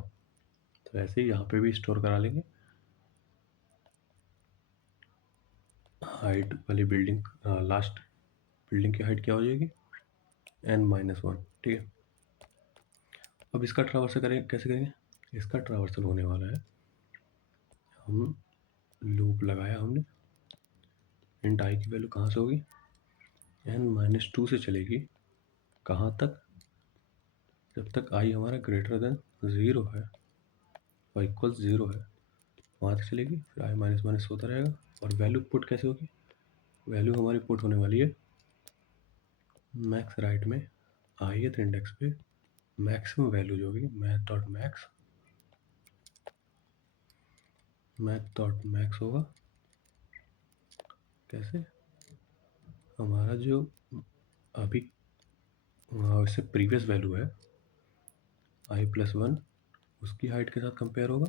तो ऐसे ही यहाँ पे भी स्टोर करा लेंगे। हाइट वाली बिल्डिंग, लास्ट बिल्डिंग की हाइट क्या हो जाएगी? n-1, ठीक है। अब इसका ट्रावर्सल कैसे करेंगे? इसका ट्रावर्सल होने वाला है, हम लूप लगाया हमने, इंट आई की वैल्यू कहाँ से होगी? n-2 से चलेगी कहाँ तक? जब तक आई हमारा ग्रेटर देन 0 है और इक्वल 0 है वहाँ तक चलेगी। फिर आई माइनस माइनस होता रहेगा। और वैल्यू पुट कैसे होगी? वैल्यू हमारी पुट होने वाली है मैक्स राइट में ith इंडेक्स पे मैक्सिमम वैल्यू जो होगी मैथ डॉट मैक्स होगा। कैसे? हमारा जो अभी इससे प्रीवियस वैल्यू है i+1 उसकी हाइट के साथ कंपेयर होगा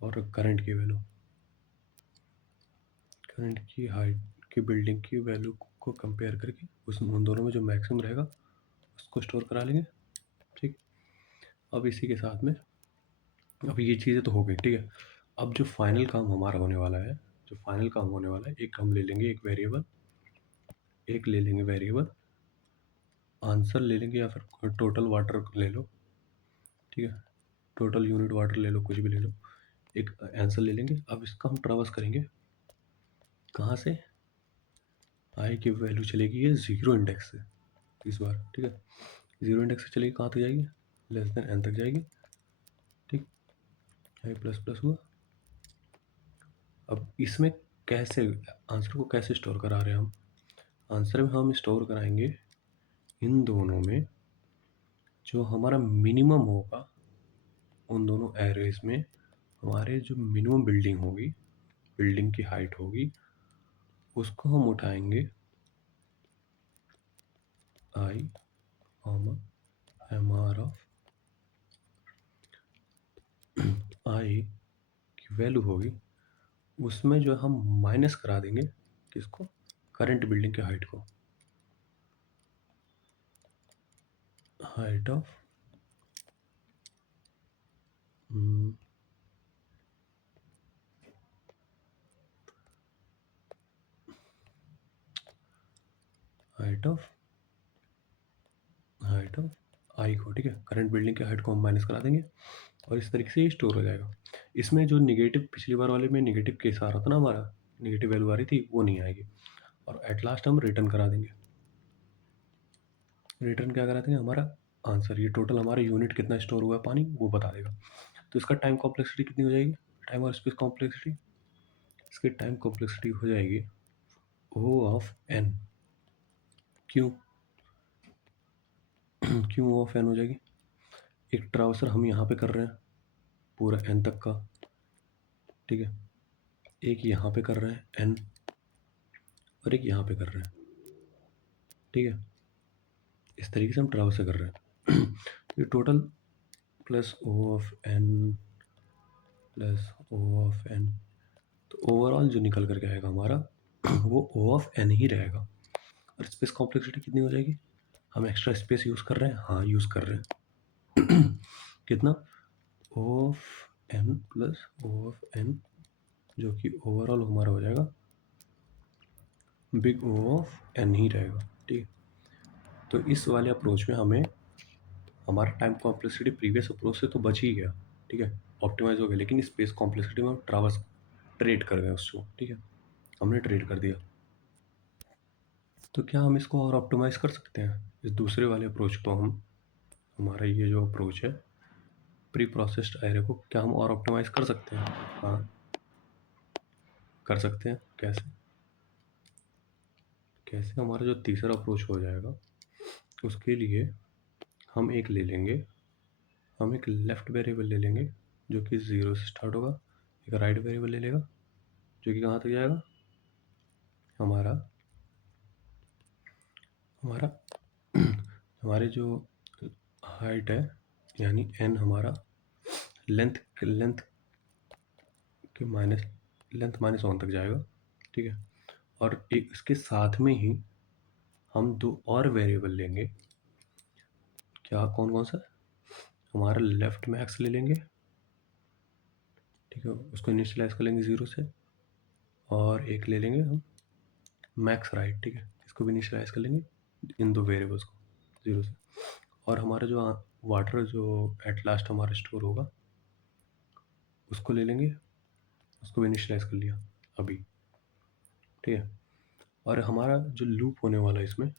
और करंट की हाइट की बिल्डिंग की वैल्यू को कंपेयर करके उन दोनों में जो मैक्सिमम रहेगा उसको स्टोर करा लेंगे, ठीक। अब इसी के साथ में अब ये चीज़ें तो हो गई, ठीक है। अब जो फाइनल काम हमारा होने वाला है, एक हम ले लेंगे वेरिएबल आंसर ले लेंगे या फिर टोटल वाटर ले लो, ठीक है। टोटल यूनिट वाटर ले लो, कुछ भी ले लो, एक आंसर ले लेंगे। अब इसका हम ट्रावर्स करेंगे कहाँ से? आई की वैल्यू चलेगी ये 0 इंडेक्स से इस बार, ठीक है। 0 इंडेक्स से चलेगी कहाँ तक जाएगी? लेस देन n तक जाएगी, ठीक। i++ हुआ। अब इसमें कैसे आंसर को कैसे स्टोर करा रहे हैं हम? आंसर में हम स्टोर कराएंगे इन दोनों में जो हमारा मिनिमम होगा, उन दोनों एरेज में हमारे जो मिनिमम बिल्डिंग की हाइट होगी उसको हम उठाएंगे आई एम आर ऑफ आई की वैल्यू होगी, उसमें जो हम माइनस करा देंगे किसको? करंट बिल्डिंग की हाइट को। हाइट ऑफ आई को, ठीक है। करंट बिल्डिंग की हाइट को हम माइनस करा देंगे और इस तरीके से ये स्टोर हो जाएगा। इसमें जो निगेटिव पिछली बार वाले में निगेटिव केस आ रहा था ना, हमारा निगेटिव वैल्यू आ रही थी, वो नहीं आएगी। और एट लास्ट हम रिटर्न करा देंगे। रिटर्न क्या करा देंगे? हमारा आंसर, ये टोटल हमारा यूनिट कितना स्टोर हुआ है पानी वो बता देगा। तो इसका टाइम कॉम्प्लेक्सिटी कितनी हो जाएगी? टाइम और स्पेस कॉम्प्लेक्सिटी, इसकी टाइम कॉम्प्लेक्सिटी हो जाएगी O ऑफ n। क्यों क्यों O ऑफ n हो जाएगी? एक ट्रावर्सर हम यहाँ पे कर रहे हैं पूरा n तक का, ठीक है। एक यहाँ पे कर रहे हैं n और एक यहाँ पे कर रहे हैं, ठीक है। इस तरीके से हम ट्रावर्सर कर रहे हैं। ये total plus O of n plus O of n, तो ओवरऑल जो निकल करके आएगा हमारा वो O ऑफ n ही रहेगा। और स्पेस कॉम्प्लेक्सिटी कितनी हो जाएगी? हम एक्स्ट्रा स्पेस यूज़ कर रहे हैं, हाँ यूज़ कर रहे हैं। कितना? O of n plus O of n, जो कि ओवरऑल हमारा हो जाएगा बिग ओ ऑफ एन ही रहेगा, ठीक है। तो इस वाले अप्रोच में हमें हमारा टाइम कॉम्प्लेक्सिटी प्रीवियस अप्रोच से तो बच ही गया, ठीक है, ऑप्टिमाइज हो गया, लेकिन स्पेस कॉम्प्लेक्सिटी में हम ट्रावर्स ट्रेड कर गए उसको, ठीक है, हमने ट्रेड कर दिया। तो क्या हम इसको और ऑप्टिमाइज कर सकते हैं, इस दूसरे वाले अप्रोच को हम, हमारा ये जो अप्रोच है प्री प्रोसेस्ड एरे को, क्या हम और ऑप्टिमाइज कर सकते हैं? हाँ, कर सकते हैं। कैसे? कैसे हमारा जो तीसरा अप्रोच हो जाएगा, उसके लिए हम एक ले लेंगे, हम एक लेफ्ट वेरिएबल ले लेंगे जो कि 0 से स्टार्ट होगा, एक राइट वेरिएबल ले लेगा जो कि कहाँ तक जाएगा, हमारा हमारा हमारे जो हाइट है, यानी एन हमारा लेंथ लेंथ के माइनस लेंथ माइनस वन तक जाएगा, ठीक है। और एक इसके साथ में ही हम दो और वेरिएबल लेंगे, क्या, कौन कौन सा, हमारा लेफ्ट मैक्स ले लेंगे, ठीक है, उसको इनिशियलाइज कर लेंगे 0 से, और एक ले लेंगे हम मैक्स राइट, ठीक है, इसको भी इनिशियलाइज कर लेंगे इन दो वेरिएबल्स को 0 से। और हमारा जो वाटर जो एट लास्ट हमारा स्टोर होगा उसको ले लेंगे, उसको भी इनिशियलाइज कर लिया अभी, ठीक है। और हमारा जो लूप होने वाला है इसमें,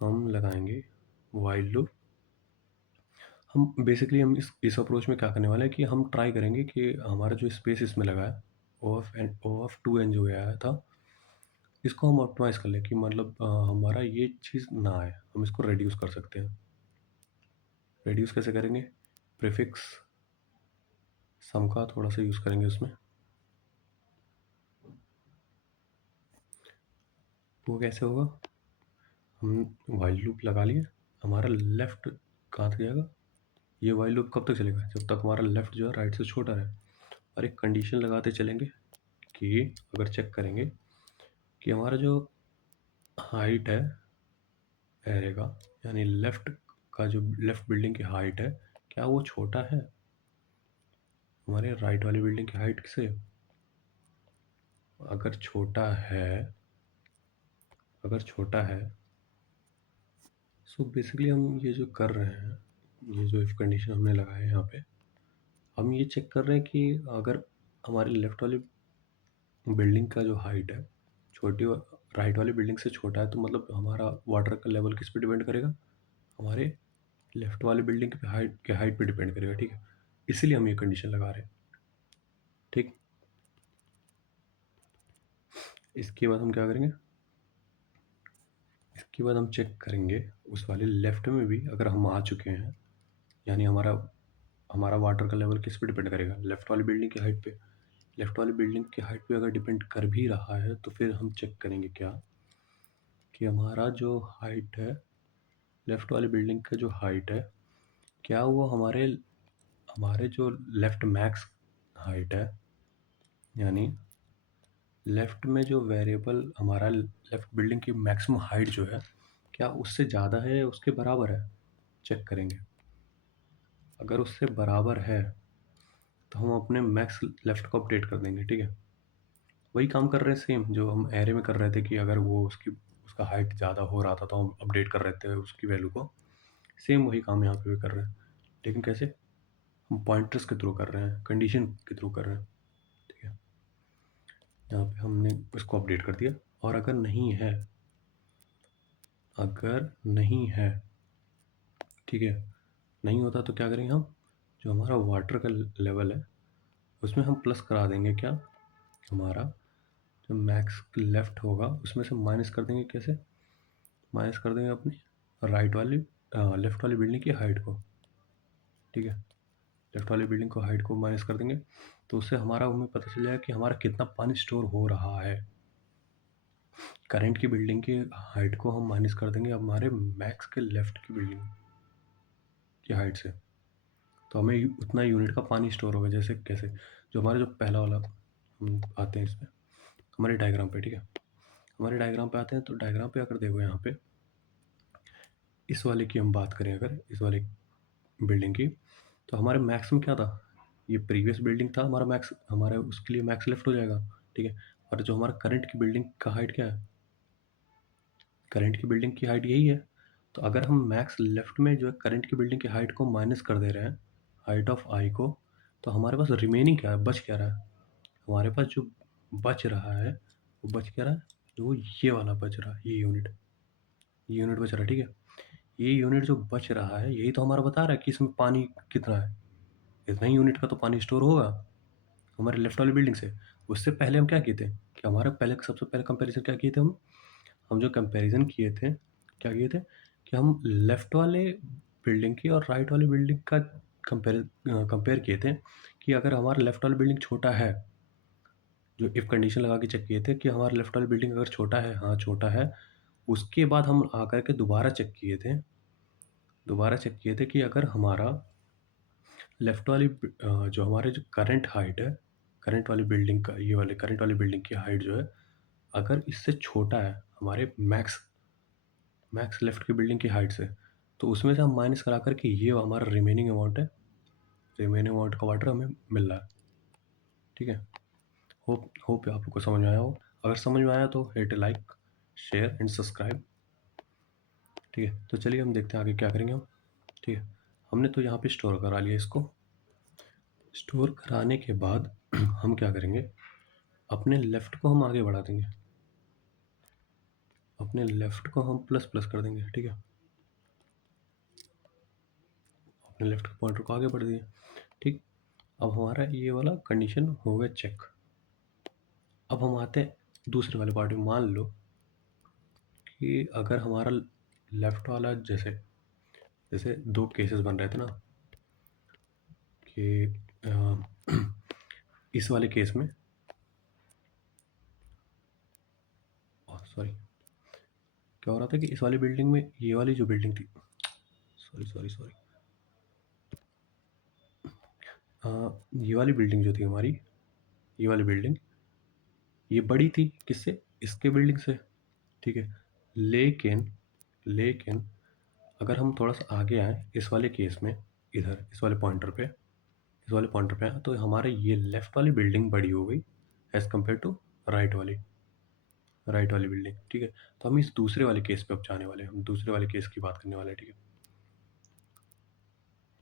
हम लगाएंगे वाइल लूप। हम बेसिकली हम इस अप्रोच में क्या करने वाले हैं कि हम ट्राई करेंगे कि हमारा जो स्पेस इसमें लगा है ओ ऑफ टू एन जो गया था, इसको हम ऑप्टिमाइज कर लें कि मतलब हमारा ये चीज़ ना आए, हम इसको रेड्यूस कर सकते हैं। रेड्यूस कैसे करेंगे? प्रीफिक्स सम का थोड़ा सा यूज़ करेंगे उसमें। वो कैसे होगा? हम वाइल लूप लगा लिए, हमारा लेफ्ट कहाँ तक जाएगा, ये वाइल लूप कब तक चलेगा, जब तक हमारा लेफ्ट जो है राइट से छोटा रहे। और एक कंडीशन लगाते चलेंगे कि अगर चेक करेंगे कि हमारा जो हाइट है एरे का, यानी लेफ्ट का जो लेफ्ट बिल्डिंग की हाइट है, क्या वो छोटा है हमारे राइट वाली बिल्डिंग की हाइट से? अगर छोटा है, अगर छोटा है, सो बेसिकली हम ये जो कर रहे हैं, ये जो इफ कंडीशन हमने लगाया है यहाँ पे, हम ये चेक कर रहे हैं कि अगर हमारी लेफ्ट वाली बिल्डिंग का जो हाइट है छोटी राइट वाली बिल्डिंग से छोटा है, तो मतलब हमारा वाटर का लेवल किस पे डिपेंड करेगा, हमारे लेफ्ट वाली बिल्डिंग के हाइट पे डिपेंड करेगा, ठीक है। इसीलिए हम ये कंडीशन लगा रहे हैं, ठीक। इसके बाद हम क्या करेंगे, इसके बाद हम चेक करेंगे उस वाले लेफ्ट में भी अगर हम आ चुके हैं, यानी हमारा हमारा वाटर का लेवल किस पे डिपेंड करेगा, लेफ्ट वाली बिल्डिंग की हाइट पे। लेफ्ट वाली बिल्डिंग की हाइट पे अगर डिपेंड कर भी रहा है, तो फिर हम चेक करेंगे क्या, कि हमारा जो हाइट है, लेफ्ट वाली बिल्डिंग का जो हाइट है, क्या वो हमारे हमारे जो लेफ्ट मैक्स हाइट है, यानी लेफ्ट में जो वेरिएबल हमारा लेफ्ट बिल्डिंग की मैक्सिमम हाइट जो है, क्या उससे ज़्यादा है या उसके बराबर है, चेक करेंगे। अगर उससे बराबर है तो हम अपने मैक्स लेफ्ट को अपडेट कर देंगे, ठीक है। वही काम कर रहे हैं सेम जो हम एरे में कर रहे थे, कि अगर वो उसका हाइट ज़्यादा हो रहा था तो हम अपडेट कर रहे थे उसकी वैल्यू को। सेम वही काम यहाँ पे भी कर रहे हैं, लेकिन कैसे, हम पॉइंटर्स के थ्रू कर रहे हैं, कंडीशन के थ्रू कर रहे हैं, ठीक है। यहाँ पे हमने इसको अपडेट कर दिया। और अगर नहीं है, अगर नहीं है, ठीक है, नहीं होता तो क्या करेंगे हम, जो हमारा वाटर का लेवल है उसमें हम प्लस करा देंगे क्या, हमारा जो मैक्स लेफ्ट होगा उसमें से माइनस कर देंगे, कैसे माइनस कर देंगे अपनी राइट वाली लेफ्ट वाली बिल्डिंग की हाइट को, ठीक है। लेफ्ट वाली बिल्डिंग को हाइट को माइनस कर देंगे, तो उससे हमारा हमें पता चल जाएगा कि हमारा कितना पानी स्टोर हो रहा है। करंट की बिल्डिंग की हाइट को हम माइनस कर देंगे हमारे मैक्स के लेफ्ट की बिल्डिंग की हाइट से, तो हमें उतना यूनिट का पानी स्टोर होगा। जैसे कैसे, जो हमारा जो पहला वाला हम आते हैं इसमें हमारे डायग्राम पे, ठीक है, हमारे डायग्राम पे आते हैं, तो डायग्राम पे अगर देखो यहाँ पे इस वाले की हम बात करें, अगर इस वाले बिल्डिंग की, तो हमारे मैक्स में क्या था, ये प्रीवियस बिल्डिंग था हमारा मैक्स, हमारा उसके लिए मैक्स लेफ्ट हो जाएगा, ठीक है। और जो हमारा करंट की बिल्डिंग का हाइट क्या है, करंट की बिल्डिंग की हाइट यही है। तो अगर हम मैक्स लेफ्ट में जो है करंट की बिल्डिंग की हाइट को माइनस कर दे रहे हैं, हाइट ऑफ आई को, तो हमारे पास रिमेनिंग क्या है, बच क्या रहा है, हमारे पास जो बच रहा है वो बच क्या रहा है, वो ये वाला बच रहा है, ये यूनिट बच रहा है, ठीक है। ये यूनिट जो बच रहा है यही तो हमारा बता रहा है कि इसमें पानी कितना है, इतना ही यूनिट का तो पानी स्टोर होगा हमारे लेफ्ट वाली बिल्डिंग से। उससे पहले हम क्या किए थे कि हमारा पहले सबसे पहले कंपैरिजन क्या किए थे हम जो कंपैरिजन किए थे, क्या किए थे कि हम लेफ्ट वाले बिल्डिंग की और राइट वाली बिल्डिंग का कंपेयर किए थे कि अगर हमारा लेफ्ट वाला बिल्डिंग छोटा है, जो इफ़ कंडीशन लगा के चेक किए थे कि हमारा लेफ्ट वाली बिल्डिंग अगर छोटा है, हाँ छोटा है, उसके बाद हम आकर के दोबारा चेक किए थे कि अगर हमारा लेफ्ट वाली जो हमारे जो करंट हाइट है, करंट वाली बिल्डिंग का ये वाले करंट वाली बिल्डिंग की हाइट जो है, अगर इससे छोटा है हमारे मैक्स मैक्स लेफ्ट की बिल्डिंग की हाइट से, तो उसमें से हम माइनस करा कर के ये हमारा रिमेनिंग अमाउंट है, रिमेनिंग अमाउंट का वाटर हमें मिल रहा है, ठीक है। होप होप आपको समझ में आया हो। अगर समझ में आया तो hit like, share and subscribe, ठीक है। तो चलिए हम देखते हैं आगे क्या करेंगे हम, ठीक है। हमने तो यहाँ पे स्टोर करा लिया इसको, स्टोर कराने के बाद हम क्या करेंगे, अपने लेफ्ट को हम आगे बढ़ा देंगे, अपने लेफ्ट को हम प्लस प्लस कर देंगे, ठीक है। अपने लेफ्ट के पॉइंटर को आगे बढ़ दिए, ठीक। अब हमारा ये वाला कंडीशन हो गया चेक। अब हम आते हैं दूसरे वाले पार्ट में। मान लो कि अगर हमारा लेफ्ट वाला जैसे जैसे दो केसेस बन रहे थे ना कि इस वाले केस में, सॉरी, क्या हो रहा था कि इस वाली बिल्डिंग में ये वाली जो बिल्डिंग थी, सॉरी सॉरी सॉरी, ये वाली बिल्डिंग जो थी हमारी, ये वाली बिल्डिंग ये बड़ी थी किससे, इसके बिल्डिंग से, ठीक है। लेकिन लेकिन अगर हम थोड़ा सा आगे आए इस वाले केस में, इधर इस वाले पॉइंटर पे आए तो हमारे ये लेफ्ट वाली बिल्डिंग बड़ी हो गई एज़ कम्पेयर टू राइट वाली बिल्डिंग, ठीक है। तो हम इस दूसरे वाले केस पे अब जाने वाले हैं, हम दूसरे वाले केस की बात करने वाले हैं, ठीक है।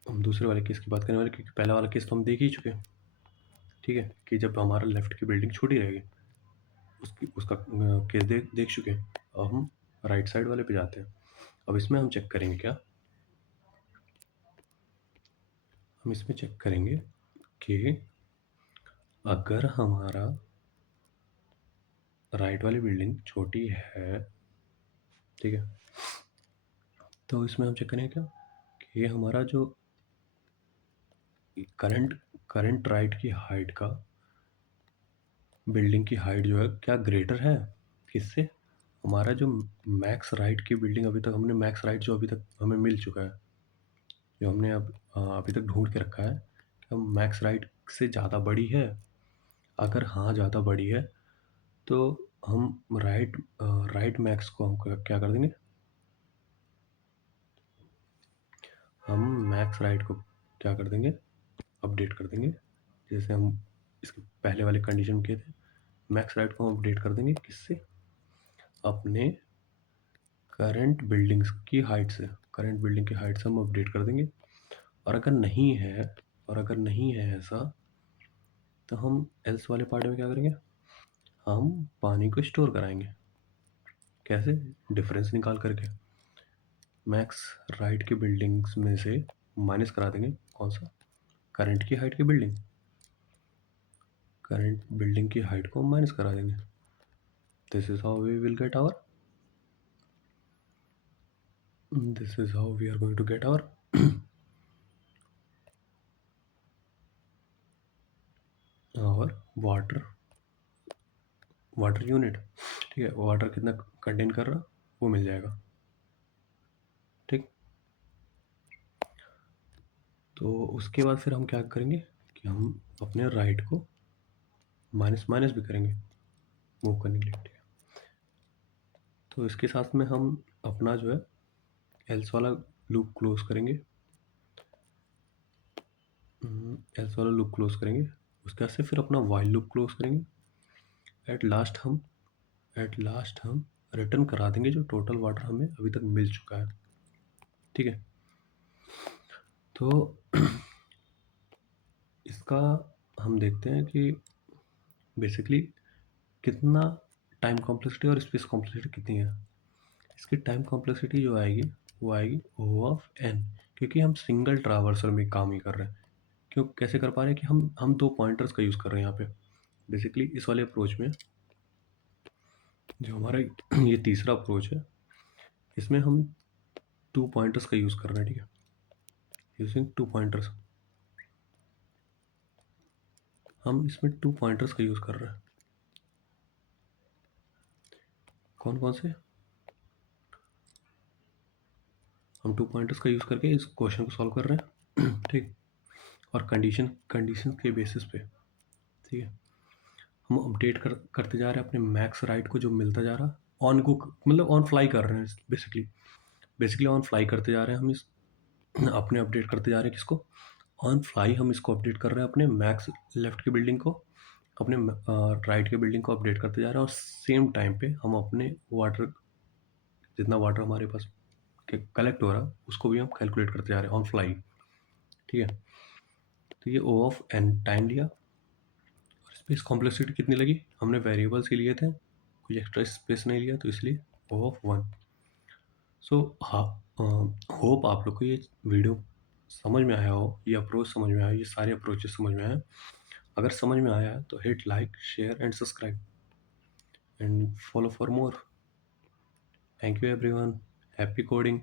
हम दूसरे वाले केस की बात करने वाले क्योंकि पहला वाला केस तो हम देख ही चुके हैं, ठीक है, कि जब हमारा लेफ्ट की बिल्डिंग छोटी रहेगी, उसका केस देख चुके हैं। अब हम राइट साइड वाले पे जाते हैं। अब इसमें हम चेक करेंगे क्या, हम इसमें चेक करेंगे कि अगर हमारा राइट वाली बिल्डिंग छोटी है, ठीक है, तो इसमें हम चेक करेंगे क्या कि हमारा जो करंट करंट राइट की हाइट का, बिल्डिंग की हाइट जो है क्या ग्रेटर है किससे, हमारा जो मैक्स राइट की बिल्डिंग, अभी तक हमने मैक्स राइट जो अभी तक हमें मिल चुका है, जो हमने अब अभी तक ढूंढ के रखा है, क्या मैक्स राइट से ज़्यादा बड़ी है। अगर हाँ ज़्यादा बड़ी है तो हम राइट मैक्स को हम क्या कर देंगे, हम मैक्स राइट को क्या कर देंगे, अपडेट कर देंगे। जैसे हम इसके पहले वाले कंडीशन में किए थे, मैक्स राइट को हम अपडेट कर देंगे किससे, अपने करंट बिल्डिंग्स की हाइट से, करंट बिल्डिंग की हाइट से हम अपडेट कर देंगे। और अगर नहीं है, ऐसा, तो हम एल्स वाले पार्ट में क्या करेंगे, हम पानी को स्टोर कराएंगे। कैसे, डिफरेंस निकाल करके मैक्स राइट की बिल्डिंग्स में से माइनस करा देंगे कौन सा, करंट की हाइट की बिल्डिंग, करंट बिल्डिंग की हाइट को माइनस करा देंगे। This is how we will get our, this is how we are going to get our और वाटर यूनिट, ठीक है, वाटर कितना कंटेन कर रहा वो मिल जाएगा, ठीक। तो उसके बाद फिर हम क्या करेंगे कि हम अपने राइट को माइनस माइनस भी करेंगे मूव करने के लिए, ठीक है। तो इसके साथ में हम अपना जो है एल्स वाला लूप क्लोज करेंगे, एल्स वाला लूप क्लोज करेंगे। उसके बाद से फिर अपना वाइल लूप क्लोज करेंगे। एट लास्ट हम रिटर्न करा देंगे जो टोटल वाटर हमें अभी तक मिल चुका है। ठीक है, तो इसका हम देखते हैं कि बेसिकली कितना टाइम कॉम्प्लेक्सिटी और स्पेस कॉम्प्लेक्सिटी कितनी है। इसकी टाइम कॉम्प्लेक्सिटी जो आएगी वो आएगी O ऑफ n, क्योंकि हम सिंगल ट्रावर्सल में काम ही कर रहे हैं। क्यों कैसे कर पा रहे हैं कि हम दो पॉइंटर्स का यूज़ कर रहे हैं यहाँ पे। बेसिकली इस वाले अप्रोच में जो हमारा ये तीसरा अप्रोच है, इसमें हम टू पॉइंटर्स का यूज़ कर रहे हैं। ठीक है, यूजिंग टू पॉइंटर्स, हम इसमें टू पॉइंटर्स का यूज़ कर रहे हैं। कौन कौन से? हम टू पॉइंटर्स का यूज़ करके इस क्वेश्चन को सॉल्व कर रहे हैं। ठीक, और कंडीशन के बेसिस पे। ठीक है, हम अपडेट करते जा रहे हैं अपने मैक्स राइट को, जो मिलता जा रहा ऑन को, मतलब ऑन फ्लाई कर रहे हैं। बेसिकली ऑन फ्लाई करते जा रहे हैं हम इस अपने अपडेट करते जा रहे हैं किसको? ऑन फ्लाई हम इसको अपडेट कर रहे हैं, अपने मैक्स लेफ्ट की बिल्डिंग को, अपने राइट की बिल्डिंग को अपडेट करते जा रहे हैं, और सेम टाइम पे हम अपने वाटर, जितना वाटर हमारे पास कलेक्ट हो रहा उसको भी हम कैलकुलेट करते जा रहे हैं ऑन फ्लाई। ठीक है, तो ये O ऑफ n टाइम लिया, और स्पेस कॉम्प्लेक्सिटी कितनी लगी? हमने वेरिएबल्स ही लिए थे, कोई एक्स्ट्रा स्पेस नहीं लिया, तो इसलिए O ऑफ 1। सो हाँ, होप आप लोग को ये वीडियो समझ में आया हो, ये अप्रोच समझ में आया, ये सारे अप्रोचेस समझ में आए। अगर समझ में आया है तो hit like, share and subscribe and follow for more. Thank you everyone, happy coding.